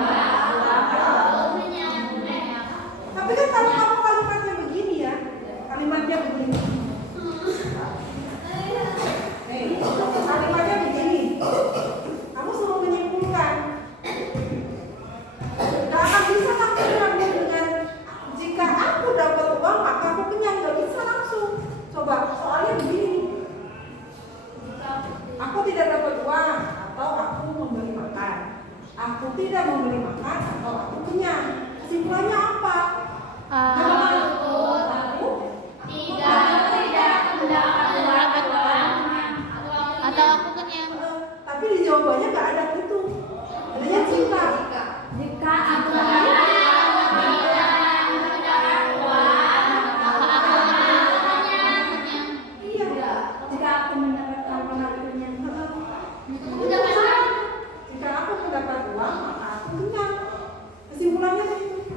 Tapi kan kalau kamu kalimatnya begini ya, kalimatnya begini. Nih, kalimatnya begini. Kamu suruh menyimpulkan. Gak akan bisa langsung nyambung dengan jika aku dapat uang maka aku kenyang. Gak bisa langsung. Coba soalnya begini. Aku tidak dapat uang atau aku membeli makan. Aku tidak membeli makan atau aku kenyang. Kesimpulannya apa? Aku atau aku kenyang. tapi di jawabannya nggak ada itu. Adanya jika. Jika aku Iya. jika aku mendapatkan pengaruhnya Jika aku mendapat uang maka aku kenyang. Kesimpulannya itu.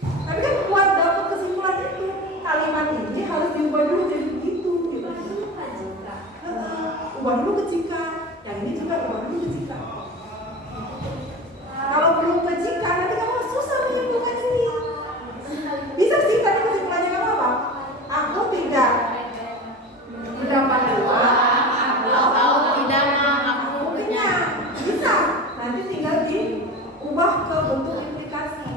Tapi kan buat dapat kesimpulan itu kalimat ini harus diubah dulu jadi begitu. Gitu. Ubah dulu ke jika. Yang ini juga ubah dulu ke jika. Kalau belum ke jika nanti kamu susah menyimpulkan ini. Bisa sih tadi kesimpulannya kamu apa? Aku tidak mendapat uang atau tidak aku kenyang. Bisa. Nanti tinggal diubah ke bentuk implikasi.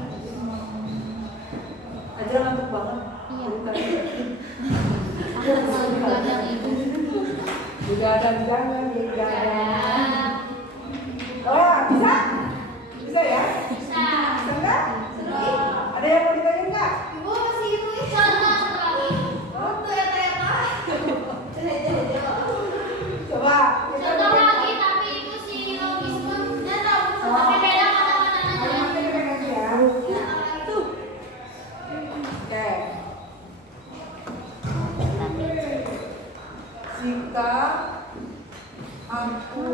Aja ngantuk banget. Iya. Aku begadang itu. Begadang jangan begadang. Oh, bisa? Bisa ya? Bisa nggak? Ada yang mau ditanya nggak? Coba. Tuh. Oke. Jika aku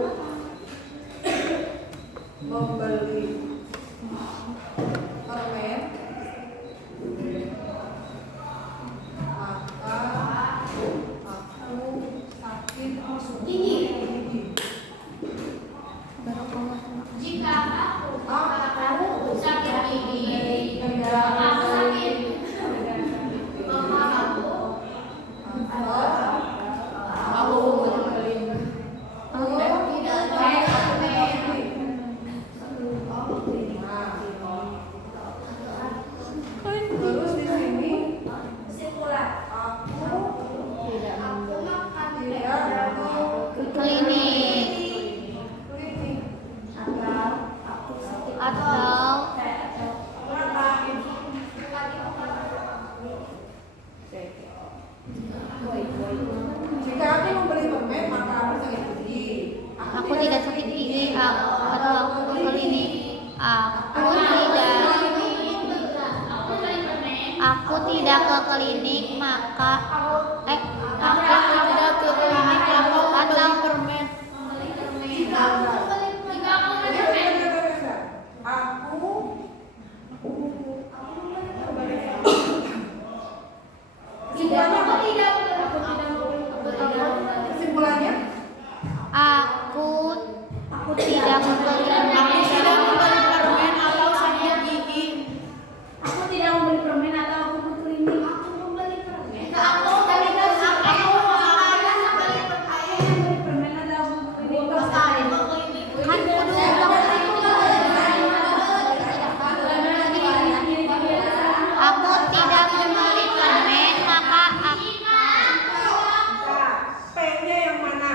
membeli permen, maka aku sakit gigi. Barakallah. Jika aku sakit gigi, aku ke klinik. Aku tidak ke klinik maka aku tidak ke klinik atau permen. Kesimpulannya Aku tidak membeli permen atau sakit gigi. Aku tidak membeli permen atau aku ke klinik. Aku membeli permen. Aku membeli permen atau aku ke klinik. Aku tidak membeli permen maka P-nya yang mana?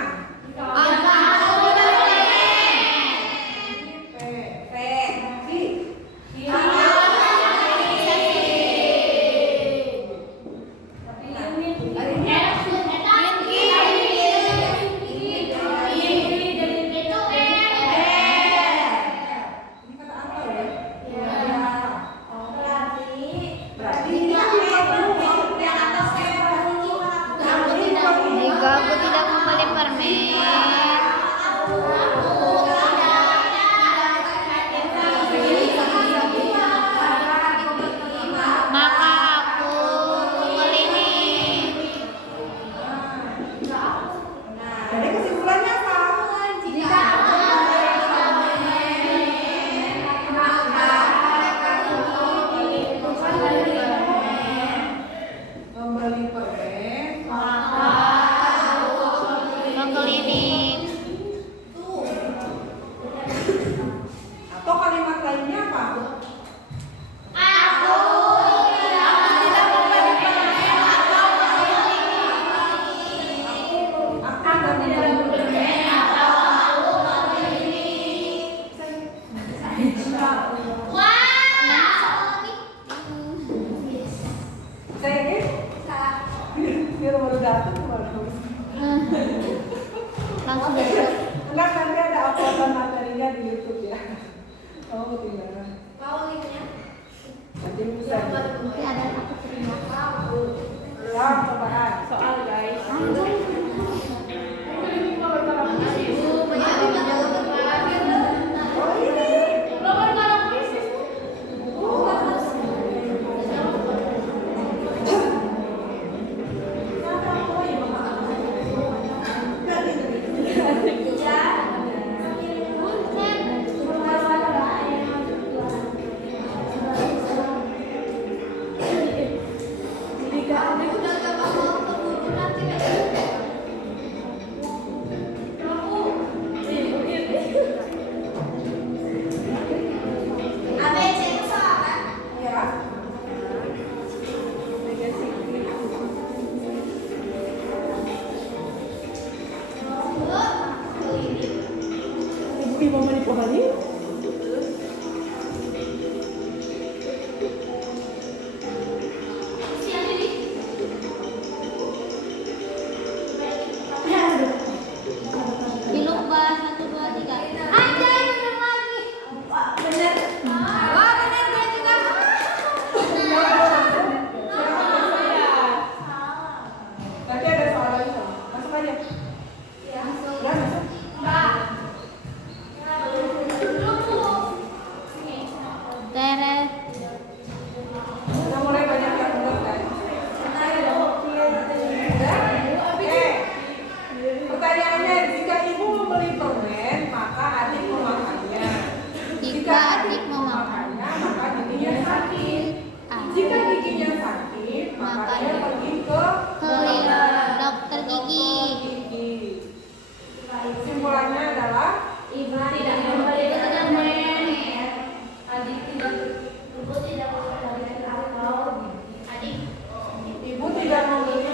Jika aku tidak membeli permen, maka aku ke klinik. Jadi kesimpulannya apa? Membeli permen Ke klinik. atau kalimat lainnya apa? Saya ini biar baru datang baru. Langsung besok. Enggak, nanti ada uploadan materinya di YouTube ya. Kamu ketinggalan. Nanti bisa. Nanti ada aku terima. Ya, cobaan. Soal guys. Oh ini. Ibu mau dipahami? Dilupa 1, 2, 3. Anjay, bener lagi. Bener. Wah, bener dia juga. Nanti ada soal lagi. Masuk aja. Ya, Ya, masuk. Teres. Udah mulai banyak yang benar kan? Pertanyaannya, jika ibu membeli permen, maka adik memakannya. Jika adik memakannya, maka giginya sakit. Jika giginya sakit, maka dia pergi ke dokter gigi. Kesimpulannya adalah Ibu tidak membeli permen. Adik tidak. Ibu tidak membeli atau adik. ibu tidak membeli.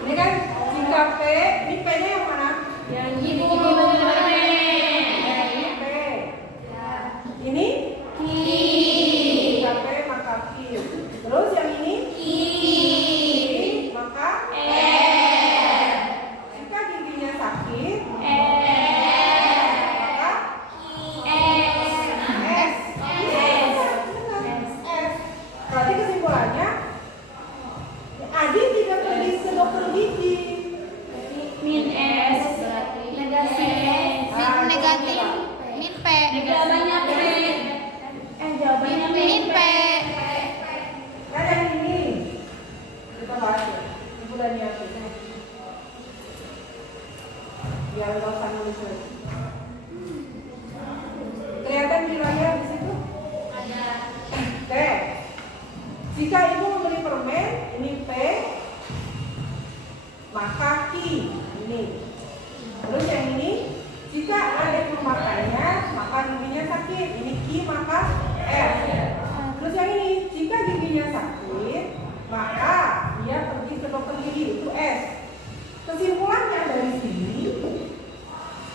Ini kan jika P, ini P-nya yang mana? Yang ibu membeli permen. Ini P. Ini? Ki. Jika P maka Q. bahas ya. Ibu dan Yati. Biar nggak usah nulis lagi. Kelihatan di layar di situ? Ada. T. Jika ibu membeli permen, ini P, maka Q, ini. Terus yang ini, jika adik memakannya, maka giginya sakit, ini Q, maka R. Terus yang ini, jika giginya sakit, maka dia pergi ke dokter gigi, itu S. Kesimpulannya dari sini,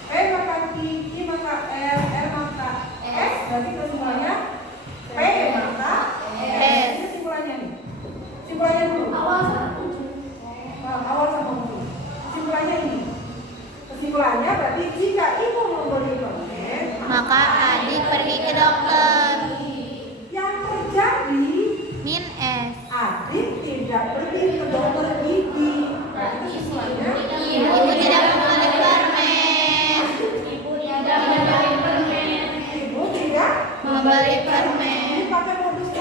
P maka Q, Q maka R, R maka S, berarti kesimpulannya P maka S. Ini kesimpulannya nih. Kesimpulannya dulu. Awal sama ujung. Awal sama ujung. Kesimpulannya ini. Kesimpulannya berarti jika ibu memberi permen, Maka adik pergi ke dokter. yang terjadi Min S. adik tidak pergi ke dokter gigi. Berarti kesimpulannya Ibu tidak membeli permen. Ibu tidak membeli permen. ibu tidak Membeli permen. Ini pakai modus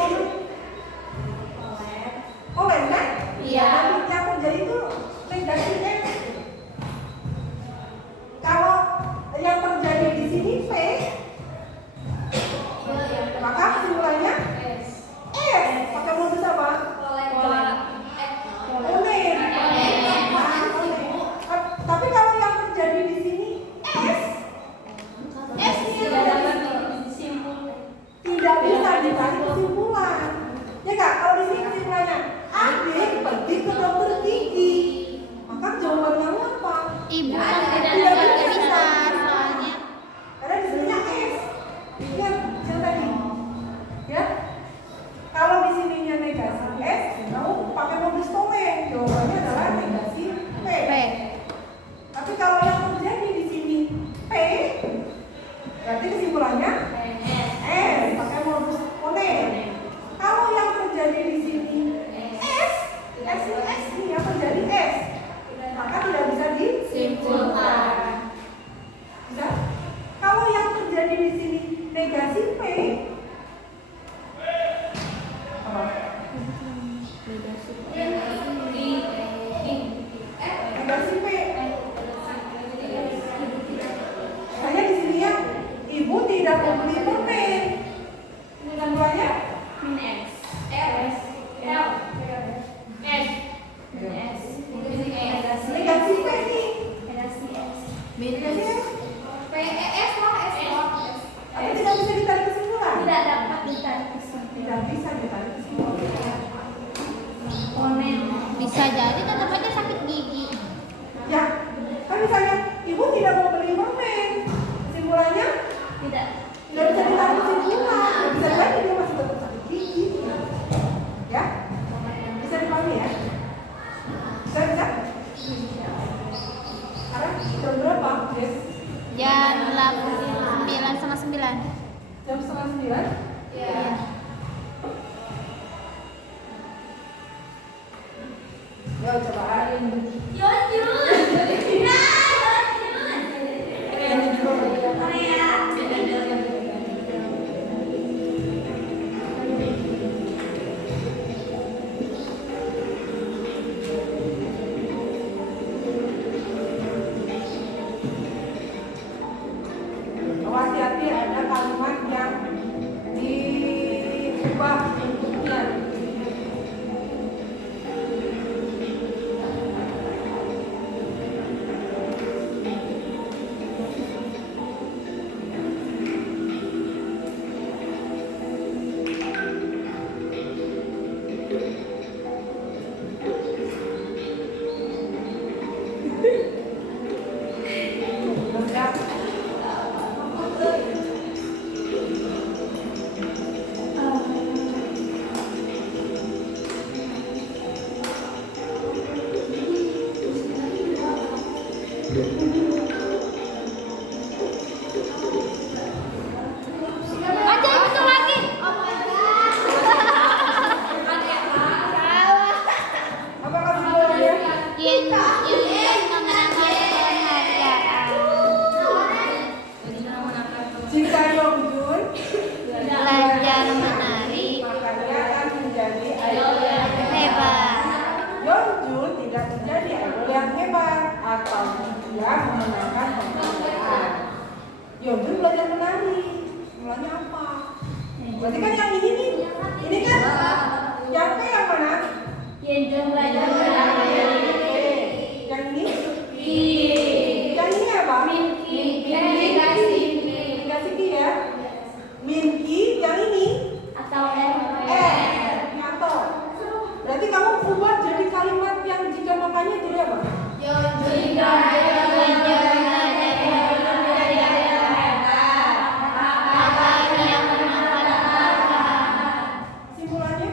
oleh kan? Iya. Tapi yang terjadi itu negasi X. Kalau yang terjadi di sini P, maka kesimpulannya S. Pakai modus apa? Omen. Tapi kalau yang terjadi di sini S tidak bisa ditarik kesimpulan. Ya kak, kalau di sini kesimpulannya adik pergi ke dokter gigi, maka jawabannya apa? Ibu Tidak tidak bisa. bisa soalnya. Karena di sininya S. Lihat yang tadi. Ya. Kalau di sininya negasi S, kamu pakai modus Tolen. Jawabannya adalah negasi P. P. Tapi kalau yang terjadi di sini P, berarti kesimpulannya S. Pakai modus Tolen. Kalau yang terjadi di sini S ini yang terjadi S, maka tidak bisa disimpulkan. Bisa? Kalau yang terjadi di sini negasi P, apa? Negasi P. Hanya di sini ya, ibu tidak membeli permen. Kesimpulannya negasi P nih. Negasi S. Tapi tidak bisa ditarik kesimpulan. Tidak dapat ditarik kesimpulan. Tidak bisa ditarik kesimpulan. Bisa jadi tetap aja sakit gigi. Ya, kan misalnya ibu tidak mau beli permen, kesimpulannya Tidak. tidak bisa ditarik kesimpulan. Bisa jadi dia masih tetap sakit gigi. Ya, bisa dipahami ya? Bisa? Sekarang jam berapa, Des? Jam 9:09. Jam 8:30? Iya. Ya, coba. Hati-hati ada kalimat yang diubah bentuknya. Aja itu lagi. Apa kesimpulannya? Yang memenangkan penghargaan. Jika Yongjun Belajar menari makanya akan menjadi idol yang hebat. Yon Yonjun belajar menari. Mulanya apa? Berarti kan yang ini nih. Ini kan yang P yang mana? Yonjun belajar menari. Yang ini? Ki. Yang ini apa? Minki. Negasi ki ya. Minki. Yang ini? Atau R. Atau. Berarti kamu ubah jadi kalimat yang jika makanya jadi apa? Simpulannya?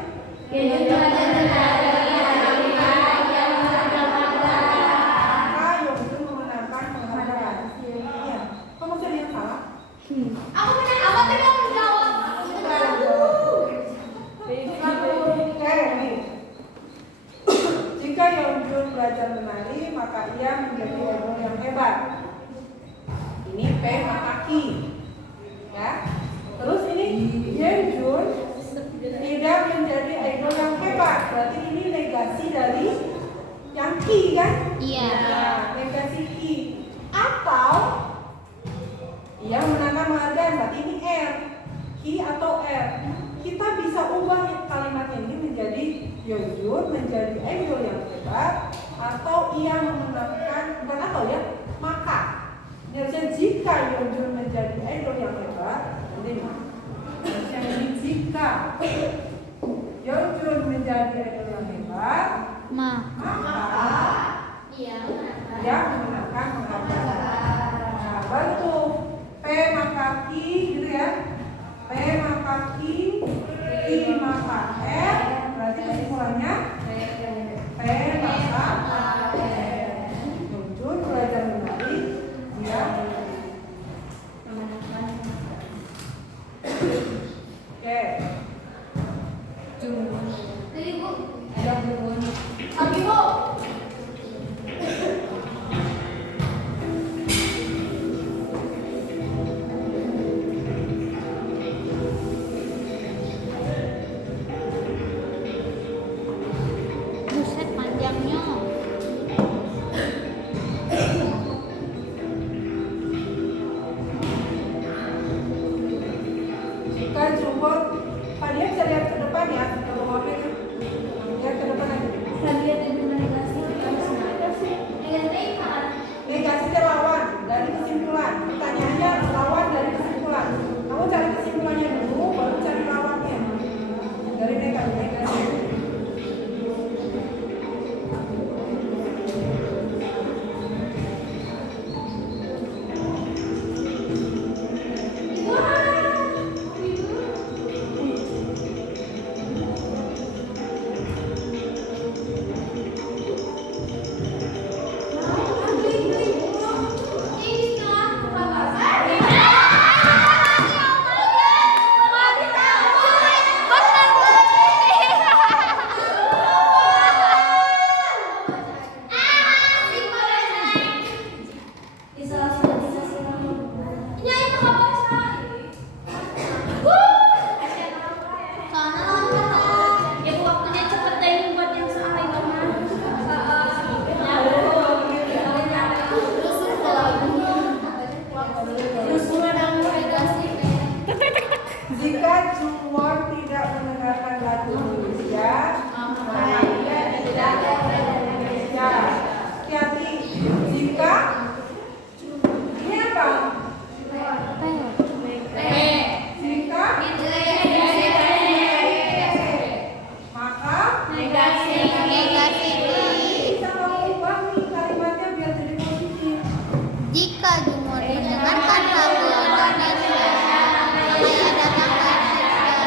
Maka Yonjun memenangkan penghargaan. Iya. Kamu cari yang salah? Oke, nih. Jika Yonjun belajar menari, maka ia menjadi idol yang hebat. Ini P maka Ki. Ya. Terus ini Yonjun tidak menjadi idol yang hebat. Berarti ini negasi dari yang Ki kan? Iya. Nah, negasi Ki. Atau ia menangkan penghargaan. Berarti ini R. Ki atau R. Kita bisa ubah kalimat ini menjadi Yonjun menjadi idol yang hebat, atau ia memenangkan, bukan atau ya, maka. Jadi jika Yonjun menjadi idol yang hebat, ini jika Yonjun menjadi idol yang hebat, maka ia memenangkan penghargaan. Nah, baru P maka Ki gitu ya. P maka Ki maka R, berarti kesimpulannya P maka Yonjun belajar menari, dia oke. Buset panjangnya. Jika jumbo, Pak dia bisa lihat ke depan ya, kalau mau apa kan? Lihat ke depan aja. Negasi itu lawan dari kesimpulan. Pertanyaannya lawan dari kesimpulan. Kamu cari kesimpulannya dulu, baru cari lawannya. Dari negasi. Jika Jungwon tidak mendengarkan lagu Indonesia, maka ia tidak Indonesia. Hati-hati. Jika ini apa? Jika maka Negasi. bisa mengubah nih kalimatnya biar jadi positif. Jika Jumur mendengarkan lagu Indonesia, maka ia datang ke Indonesia.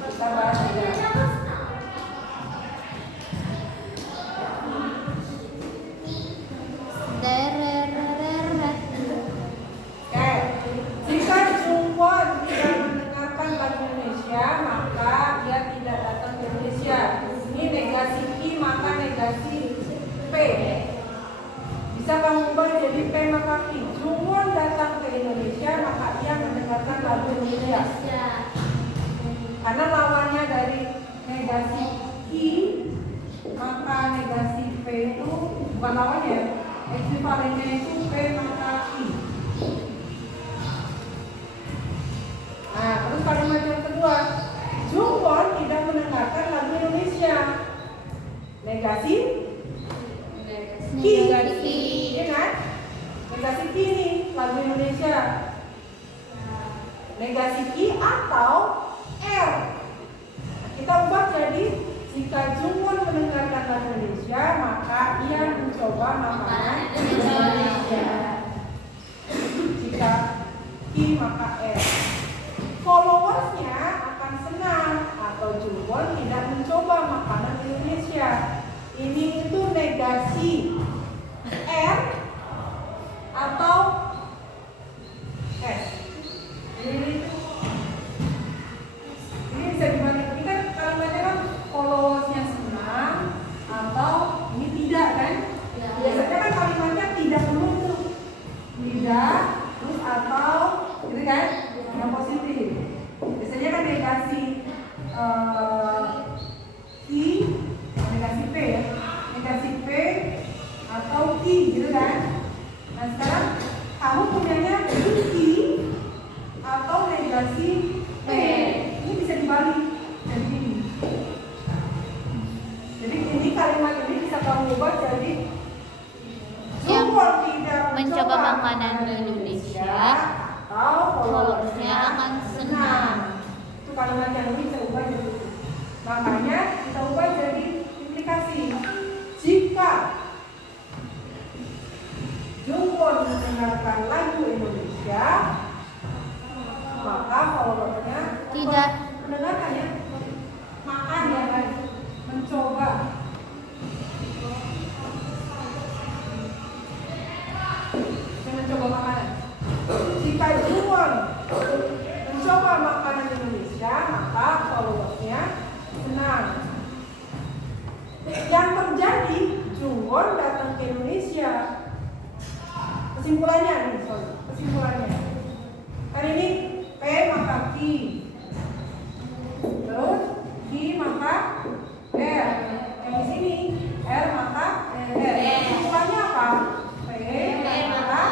Kita bahas ya. Derereret. Oke. Jika Jungwon tidak mendengarkan lagu Indonesia, maka dia tidak datang ke Indonesia. Ini negasi Ki maka negasi P. Bisa kamu ubah jadi P maka Ki. Jungwon datang ke Indonesia, maka ia mendengarkan lagu Indonesia. Karena lawannya dari negasi Ki, maka negasi P itu bukan lawannya. Ekuivalennya itu P maka I. Nah, terus kalimat yang kedua, Jungwon tidak mendengarkan lagu Indonesia. Negasi Ki, ya kan? Negasi Ki nih, lagu Indonesia. Negasi Ki atau R. Kita ubah jadi jika Jungwon mendengarkan lagu Indonesia, maka ia mencoba makanan Indonesia. Jika Ki maka R. Followersnya akan senang atau Jungwon tidak mencoba makanan Indonesia. Ini itu negasi R atau S. Ini bisa gimana? Ini kan kalimatnya kan followersnya senang atau ini tidak kan? Biasanya kan kalimatnya tidak dulu tuh. Tidak, terus atau gitu kan? Yang positif. Biasanya kan negasi I, negasi P ya. Negasi P atau I gitu kan? Nah sekarang kamu punyanya I atau negasi P. Ini bisa dibalik jadi ini. Jadi ini kalimat ini bisa kamu ubah jadi Jungwon tidak mencoba makanan Indonesia atau followersnya akan senang. Itu kalimat yang ini bisa ubah jadi itu. Makanya kita ubah jadi implikasi. Jika Jungwon mendengarkan lagu Indonesia, maka followersnya Tidak. mendengarkan ya, makan ya kan, mencoba. Mencoba makanan. Jika Jungwon mencoba makanan Indonesia, maka followersnya senang. Yang terjadi, Jungwon datang ke Indonesia. Kesimpulannya nih, kesimpulannya. Hari ini P maka Q, terus Q maka R. Yang di sini R maka R. Kesimpulannya apa? P maka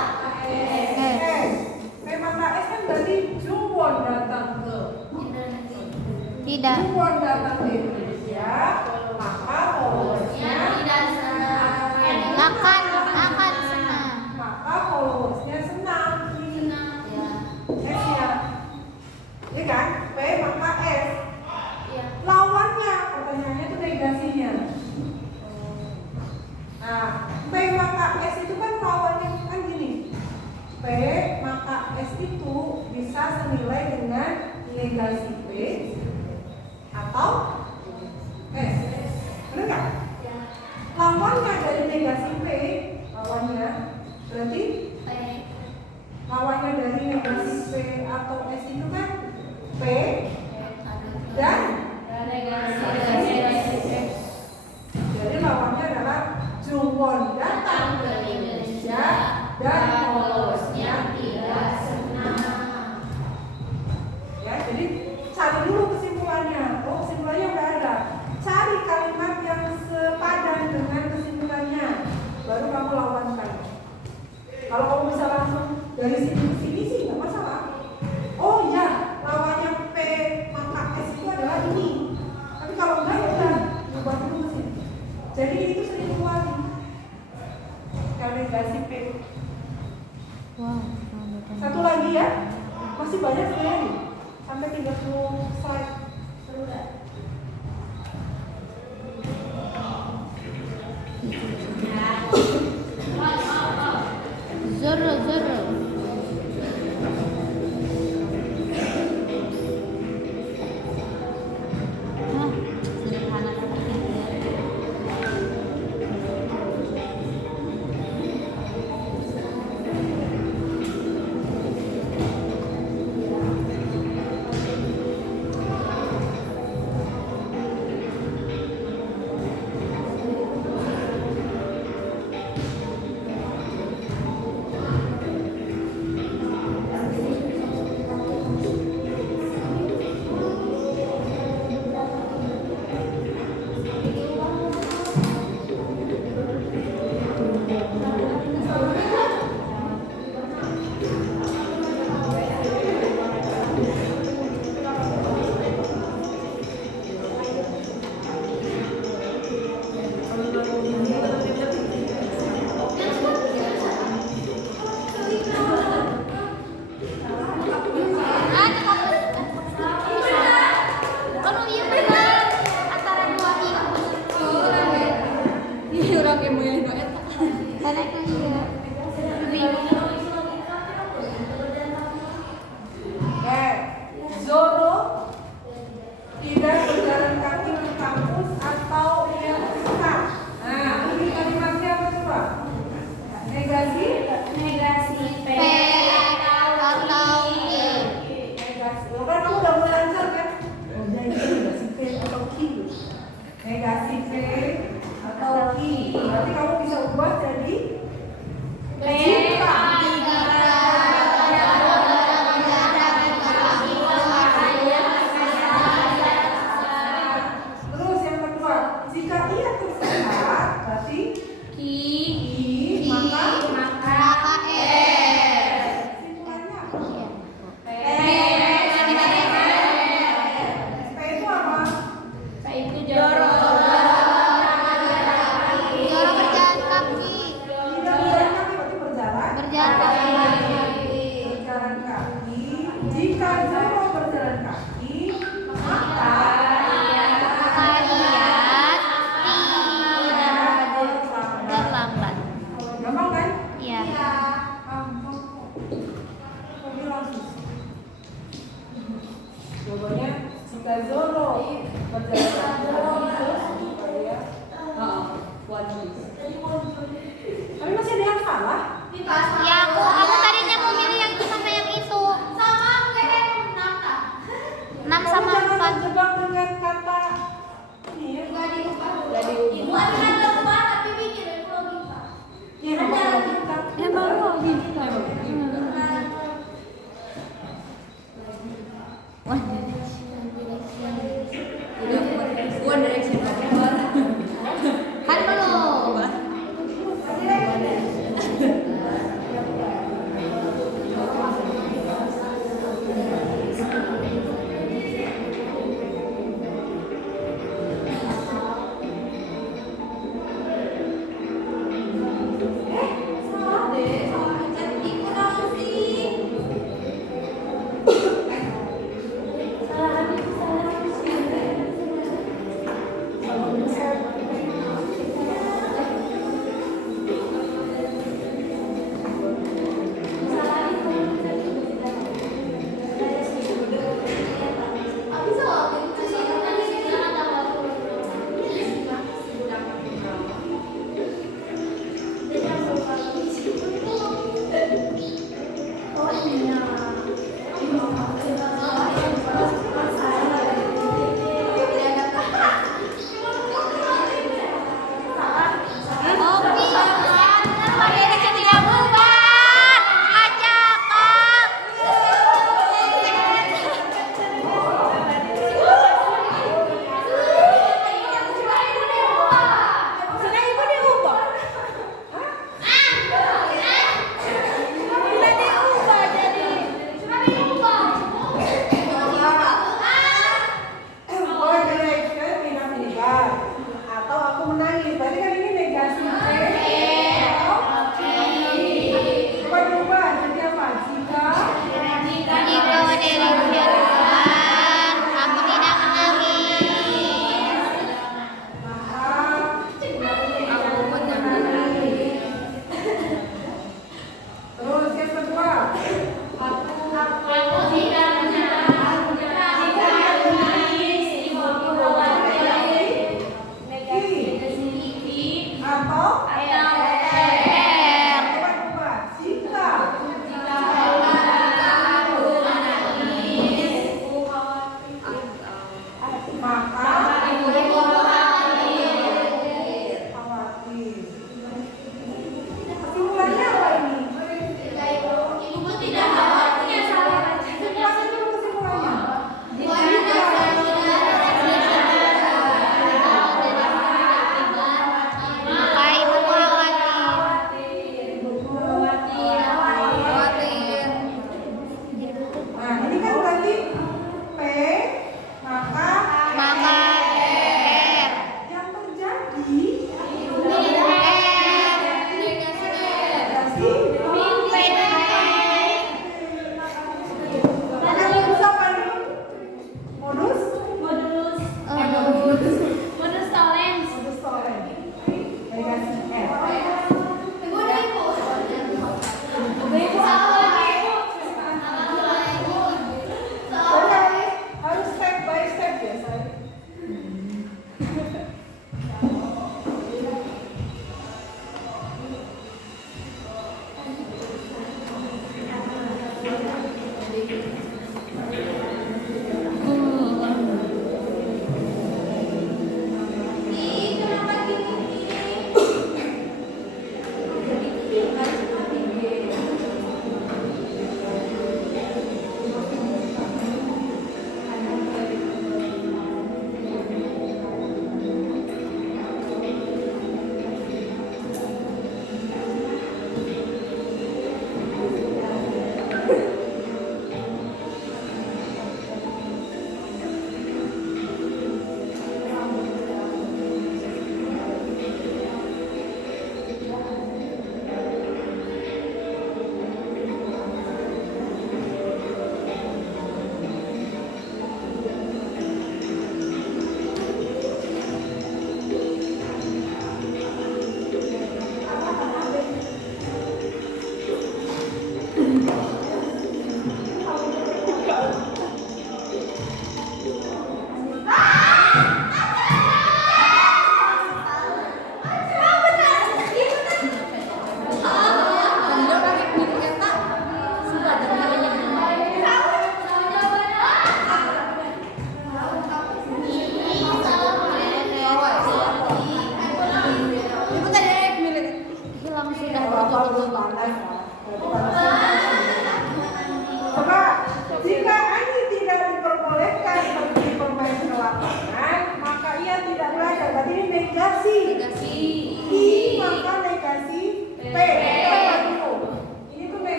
S. P maka S kan berarti Jungwon datang ke Tidak. Jungwon datang ke Indonesia, maka followersnya akan senang. maka followersnya senang. S nya, ya kan? P maka S. Lawannya, pertanyaannya itu negasinya. Nah, P maka S itu kan lawannya kan gini. P maka S itu bisa senilai dengan negasi P atau S. Benar nggak? Lawannya dari negasi P, lawannya berarti lawannya dari negasi P atau S itu kan P dan negasi S. Jadi lawannya adalah Jungwon datang ke Indonesia dan followersnya tidak senang. Ya, jadi cari dulu kesimpulannya. Oh, kesimpulannya udah ada. Cari kalimat yang sepadan dengan kesimpulannya, baru kamu lawankan. Kalau kamu bisa langsung dari sini ke sini sih nggak masalah. Oh ya, lawannya P maka S itu adalah ini. Tapi kalau enggak ya udah ubah dulu ke sini. Jadi itu sering lagi. Kalau negasi P. Wow. Satu lagi ya, masih banyak sebenarnya nih. Sampai 30 slide. Seru nggak? Zoro. Sederhana seperti ini. Negasi P atau I. Berarti kamu bisa ubah jadi jika. Terus yang kedua, jika ia tersehat, berarti I maka simpulannya apa? P itu apa? Jorok berjalan kaki. Tidak berjalan kaki, berarti berjalan. Berjalan kaki. Berjalan kaki. Jika Jorok berjalan kaki, maka Maka dia tidak terlambat. terlambat.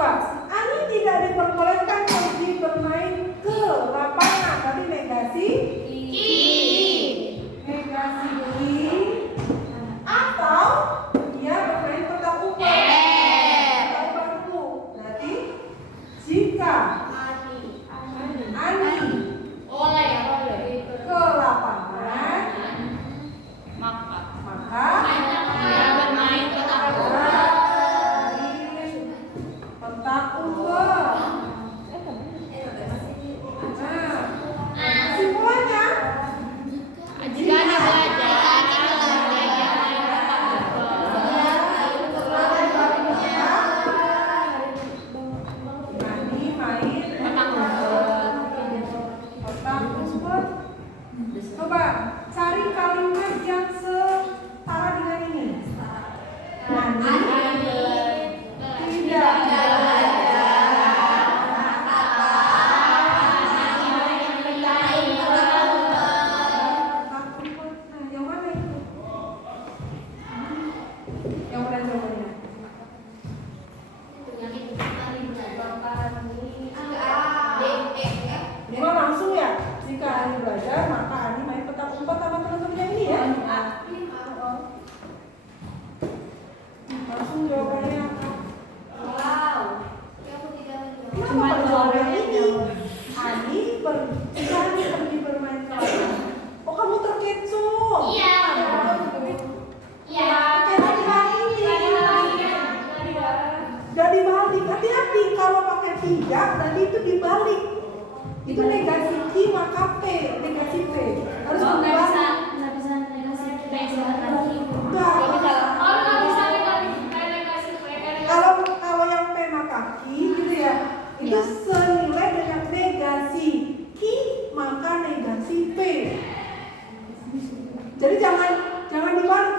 coba. Ani tidak diperbolehkan pergi bermain ke lapangan. Tadi negasi negasi ki atau dia bermain petak umpet. Petak umpet itu berarti jika Ani ke lapangan maka petak umpet. Nah, kesimpulannya Jika Anda belajar, Ani main petak umpet. Coba cari kalimat yang setara dengan ini. Nani tidak petak umpet. Nah, yang mana itu? Yang mana jawabannya? Memang langsung ya. Jika Ani belajar, maka Ani main petak umpet sama teman-temannya ini ya. Langsung jawabannya. Kenapa pada jawabannya ini? Jika Ani pergi bermain ke lapangan. Oh, kamu terkecoh. Gak dibalik. Hati-hati kalau pakai tidak, berarti itu dibalik. Itu negasi ki maka p, negasi p harus kembali. Kalau yang p maka ki gitu ya, itu senilai dengan negasi ki maka negasi p. Jadi jangan dibalik.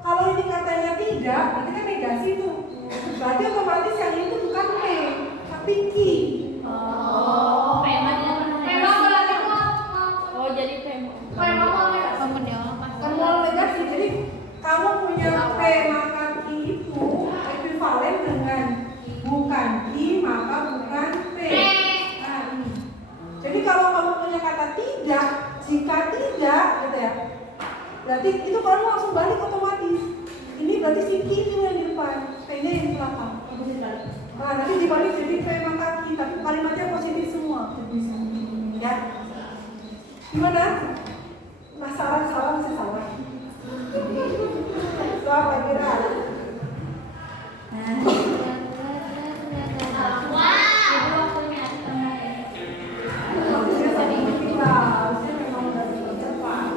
Kalau ini katanya tidak, berarti kan negasi itu. Berarti otomatis yang ini tuh bukan p, tapi ki. Termal negasi. Jadi kamu punya p maka ki itu ekuivalen dengan bukan ki maka bukan p. Nah ini. Jadi kalau kamu punya kata tidak, jika tidak, gitu ya. Berarti itu kamu langsung balik otomatis. Ini berarti si ki itu yang di depan, p-nya yang di belakang. Nah nanti dibalik jadi p maka ki, tapi kalimatnya positif semua. Ya. Gimana? Penasaran salah masih salah. Soal lagi ada. Maksudnya tadi kita harusnya memang dari cepat.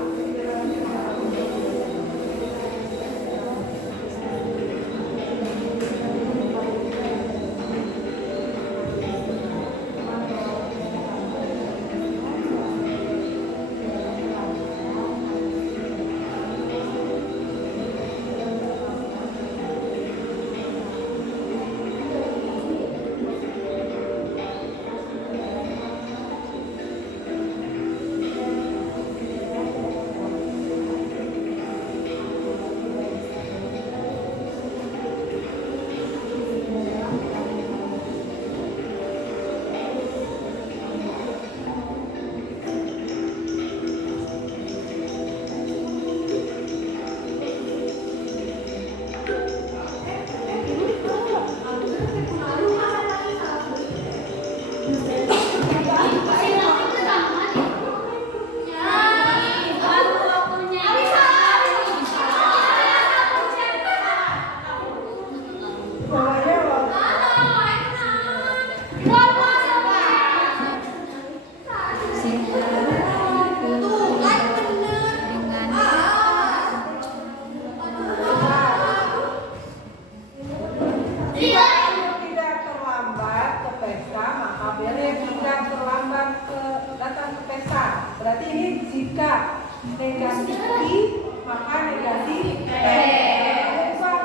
negasi I maka negasi P.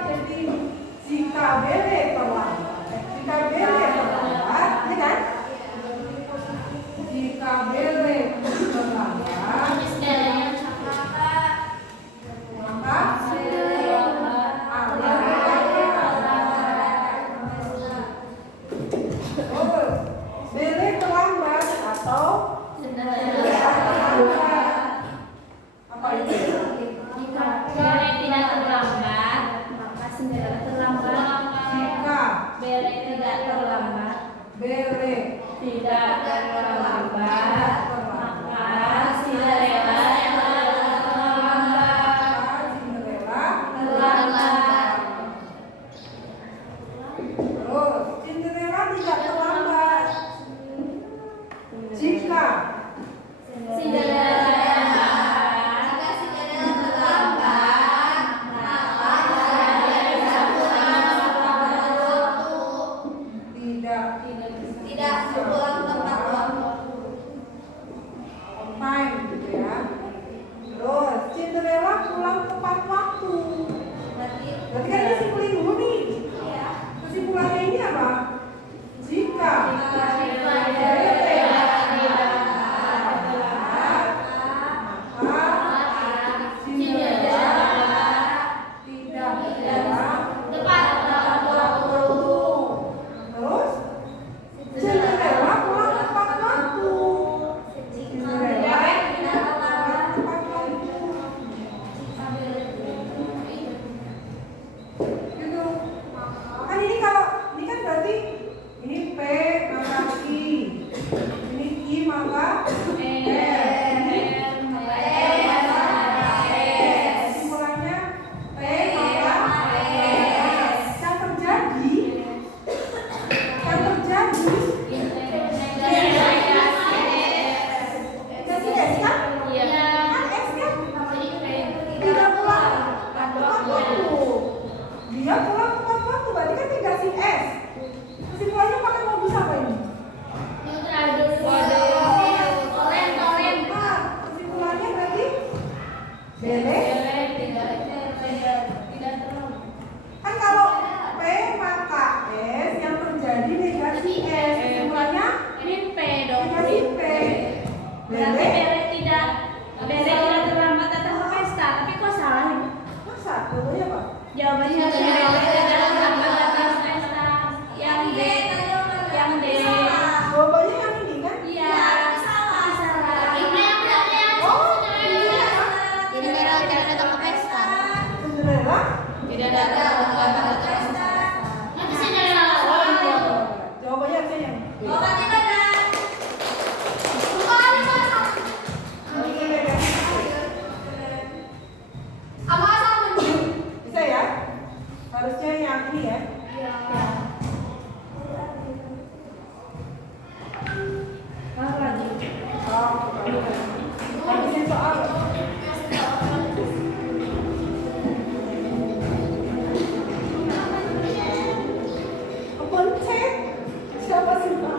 Jadi jika bele terlambat, jika bele terlambat, ya kan? Jika bele terlambat, maka Tidak pulang tepat waktu. On time gitu ya. Terus Cinderella pulang tepat waktu. Berarti kan ini simpulin dulu nih. Kesimpulannya ini apa? Jika Jawabannya jawabannya yang ini kan? iya. Ini yang Cinderella tidak datang ke pesta. Cinderella Tidak datang ke pesta. Nanti Cinderella jawabannya apa yang? Bisa ya? Harusnya yang ini ya. Habisin soal. Pencet. Siapa sih Pak?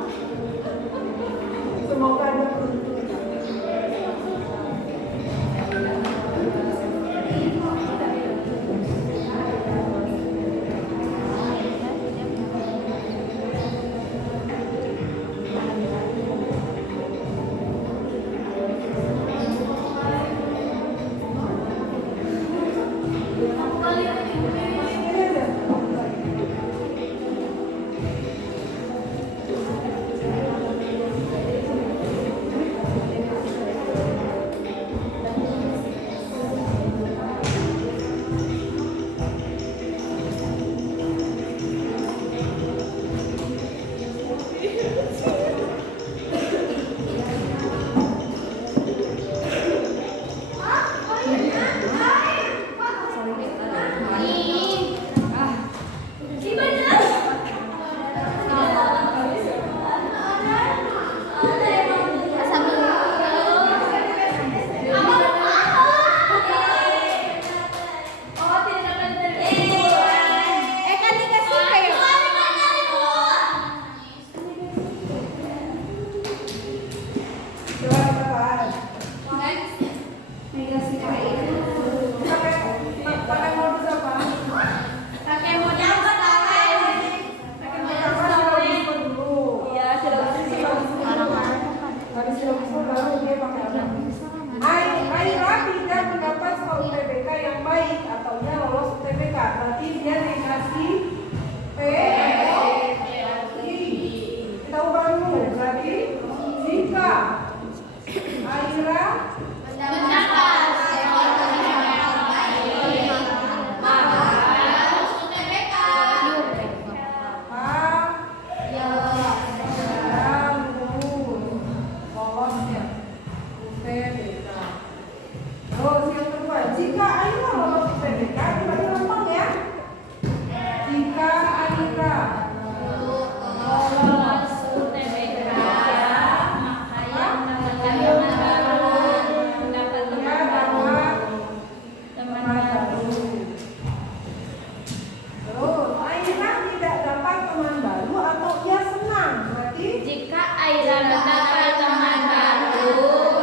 dapat teman baru,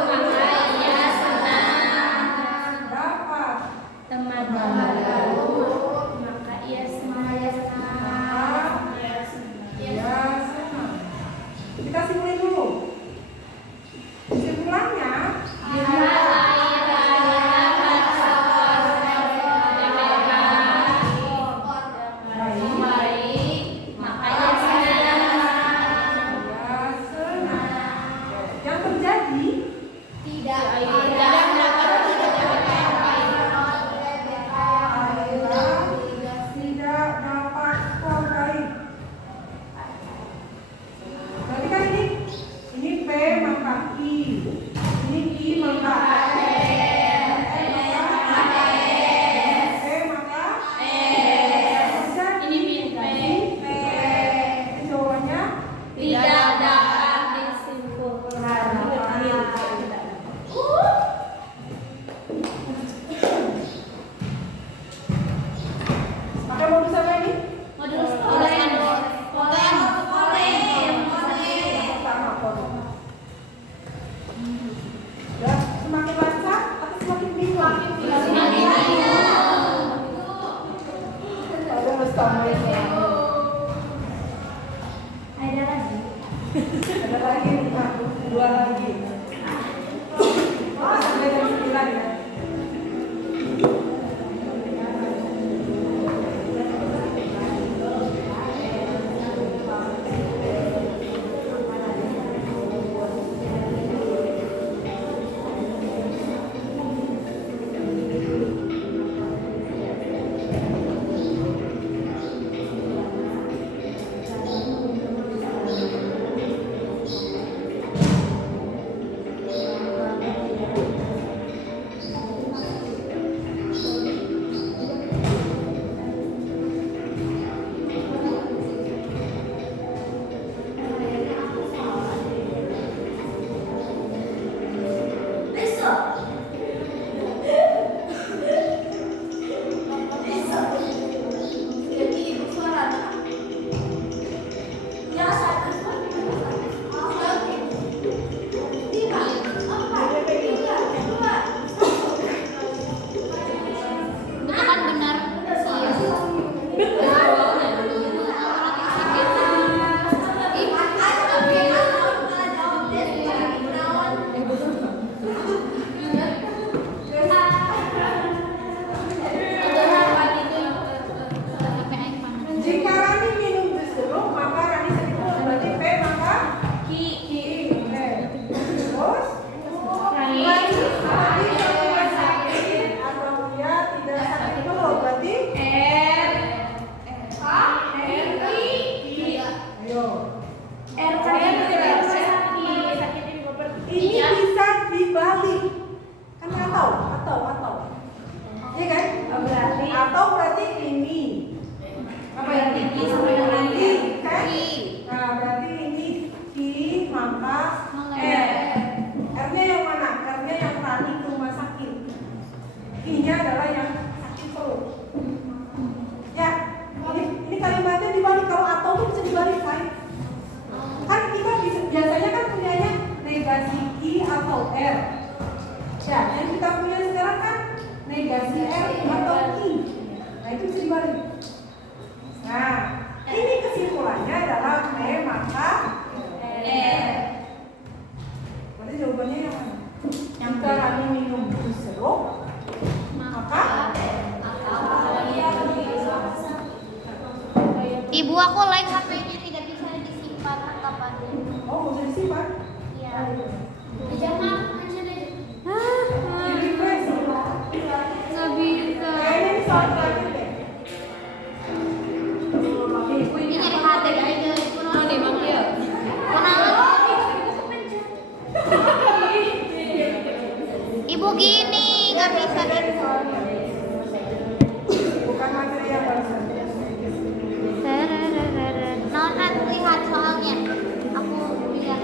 maka ia senang. Dapat Teman baru, maka ia senang. ya senang. Kita simpulin dulu. Simpulannya Jika baik, maka ia senang. ya senang. Yang terjadi Tidak dapat adalah tidak dapat skor baik. Berarti kan ini P maka I, ini I maka F maka Ini P. jawabannya tidak dapat disimpulkan. pakai modus apa ini? Modus Sama kolom. Ya, semakin lancar atau semakin bingung? Ada mustahil. Ada lagi. Ada lagi nih, Pak. 2 lagi. Oh, sampai jam 9 ya. Itu kan benar Jika Rani minum jus jeruk, maka Rani sedikit. Berarti P maka Ki. Terus Rani tidak sakit atau dia tidak sakit perut. Berarti ayo. Ini bisa dibalik. Kan atau. Iya kan? Berarti ini. Apa yang tinggi sama yang rendah? Kan? Nah, berarti ini Ki maka R. R-nya yang mana? R-nya yang tadi ke rumah sakit. I-nya adalah yang sakit perut. Ya, ini kalimatnya dibalik. Kalau atau tuh bisa dibalik, kan? Kan kita biasanya kan punyanya negasi I atau R. Ya, yang kita punya sekarang kan negasi R atau I. Nah, itu bisa dibalik. Nah, ini kesimpulannya adalah P maka R. Berarti jawabannya yang mana? Jika Rani minum jus jeruk, maka Ibu, aku like HP-nya tidak bisa disimpan kapan. oh bisa disimpan. Iya. Jangan mention aja. Di refresh. Nggak bisa. Kayaknya ini soal terakhir deh. Ini nyari HP aja. Kunaon deh Bang Tio. Ibu gini, nggak bisa gitu. Bukan materi yang barusan. Nonan lihat soalnya. Aku lihat.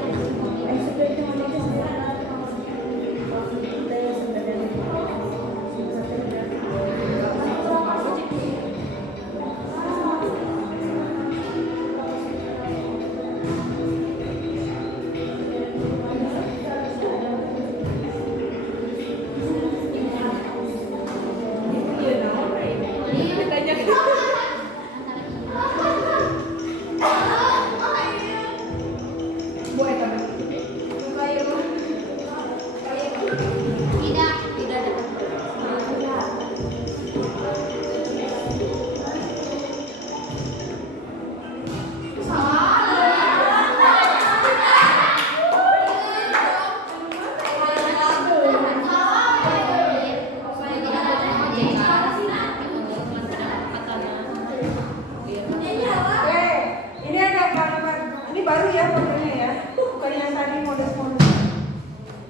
baru ya modelnya ya, bukan yang tadi model-model.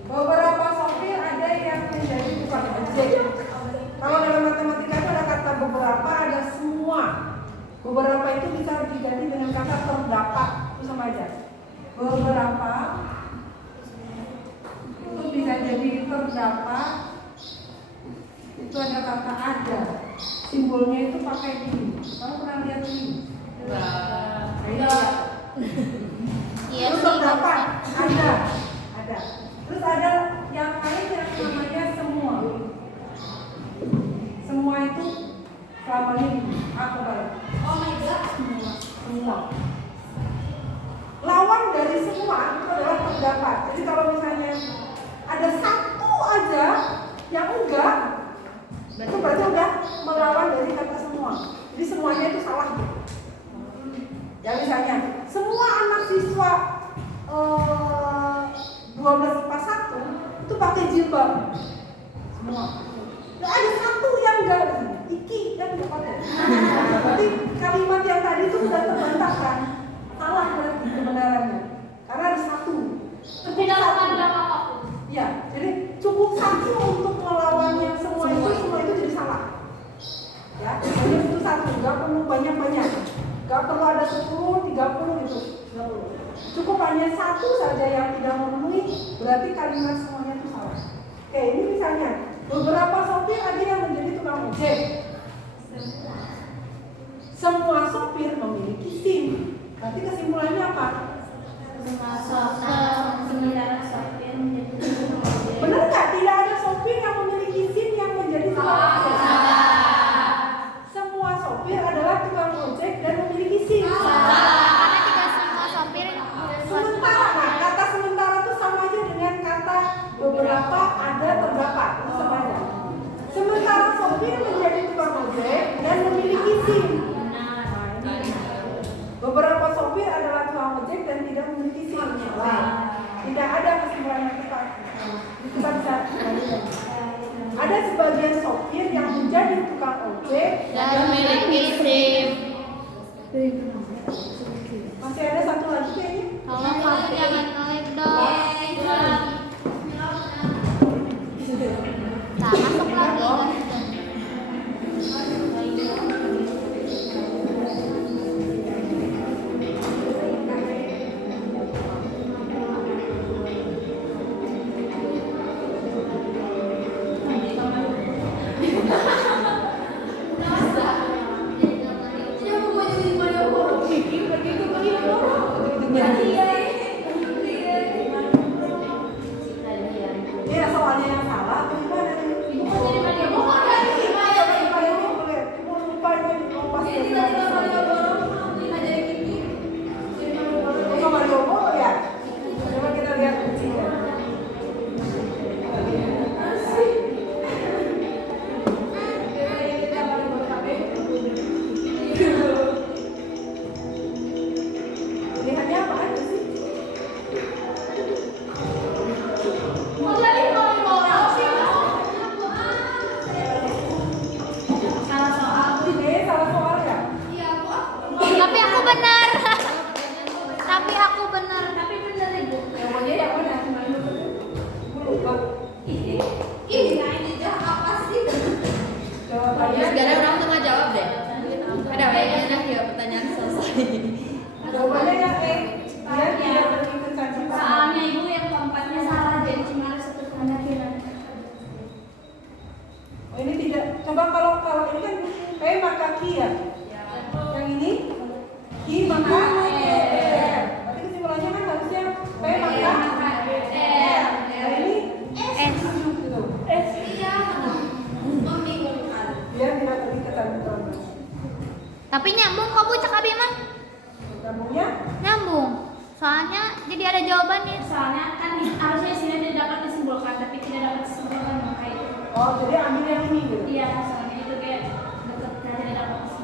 Beberapa sopir ada yang menjadi tukang ojek. Kalau dalam matematika itu ada kata beberapa, ada semua. Beberapa itu bisa diganti dengan kata terdapat, itu sama aja. Beberapa itu bisa jadi terdapat, itu ada kata ada. Simbolnya itu pakai ini. Kamu pernah lihat ini? Iya Terus sih. terdapat, ada. Terus ada yang lain yang namanya semua. Semua itu selama ini aku balik. Oh my god. Semua. Lawan dari semua itu adalah terdapat. Jadi kalau misalnya ada satu aja yang enggak, itu berarti udah melawan dari kata semua. Jadi semuanya itu salah. Ya misalnya semua anak siswa 12 IPA 1 itu pakai jilbab semua. Nah, ada satu yang enggak, Iki yang enggak pakai. Berarti kalimat yang tadi itu sudah terbantahkan. Salah berarti kebenarannya. Karena ada satu. Tapi dalam pandang apapun. Ya, jadi cukup satu untuk melawan yang semua itu jadi salah. Ya, jadi itu satu, enggak perlu banyak-banyak. Enggak perlu ada 10, 30 gitu. Enggak perlu. Cukup hanya satu saja yang tidak memenuhi, berarti kalimat semuanya itu salah. Oke, ini misalnya beberapa sopir ada yang menjadi tukang ojek. Semua sopir memiliki SIM. Berarti kesimpulannya apa? Sementara sopir menjadi Benar nggak? Tidak ada sopir yang memiliki SIM yang menjadi tukang ojek. Semua sopir adalah tukang ojek dan memiliki SIM. Karena tidak semua sopir Sementara, nah kata sementara itu sama aja dengan kata beberapa, ada, terdapat. Itu sama aja. Sementara sopir menjadi tukang ojek dan memiliki SIM. Beberapa sopir adalah tukang ojek dan tidak memiliki SIM. Tidak ada kesimpulan yang tepat. Kita bisa lanjutkan. Ada sebagian sopir yang menjadi tukang ojek dan memiliki SIM. Masih ada satu lagi kayaknya. Tolong kamu jangan nge-live dong. Nah, masuk lagi. Iya, soalnya yang salah atau gimana nih? Ibu kok jadi Mario Boro? Ibu lupa ini pas Itu Mario Boro ya? Coba kita lihat kuncinya. Lihatnya apa aja sih? Salah soal ya? Tapi aku benar. Tapi aku benar. Tapi bener ibu. Yang mana yang mana? Ibu lupa. Apa sih? Jawabannya. Sekarang orang tuh nggak jawab deh. Ada kayaknya ya pertanyaan selesai. Jawabannya ya dia tidak berikut saja. Soalnya ibu yang keempatnya salah jadi cuma ada satu tanda kira. Oh ini tidak. Coba kalau ini kan P maka Q ya. Yang ini Q maka R. Berarti kesimpulannya kan harusnya P maka R. Nah ini S. gitu. Iya. Membingungkan. Dia tidak terikat sama. Tapi nyambung kok Bu Cak Abi mah. Nyambungnya Nyambung. Soalnya jadi ada jawabannya. Soalnya kan harusnya sini tidak dapat disimpulkan tapi tidak dapat disimpulkan maka itu. oh jadi ambil yang ini gitu. Iya, soalnya itu kayak dekat tidak dapat disimpulkan.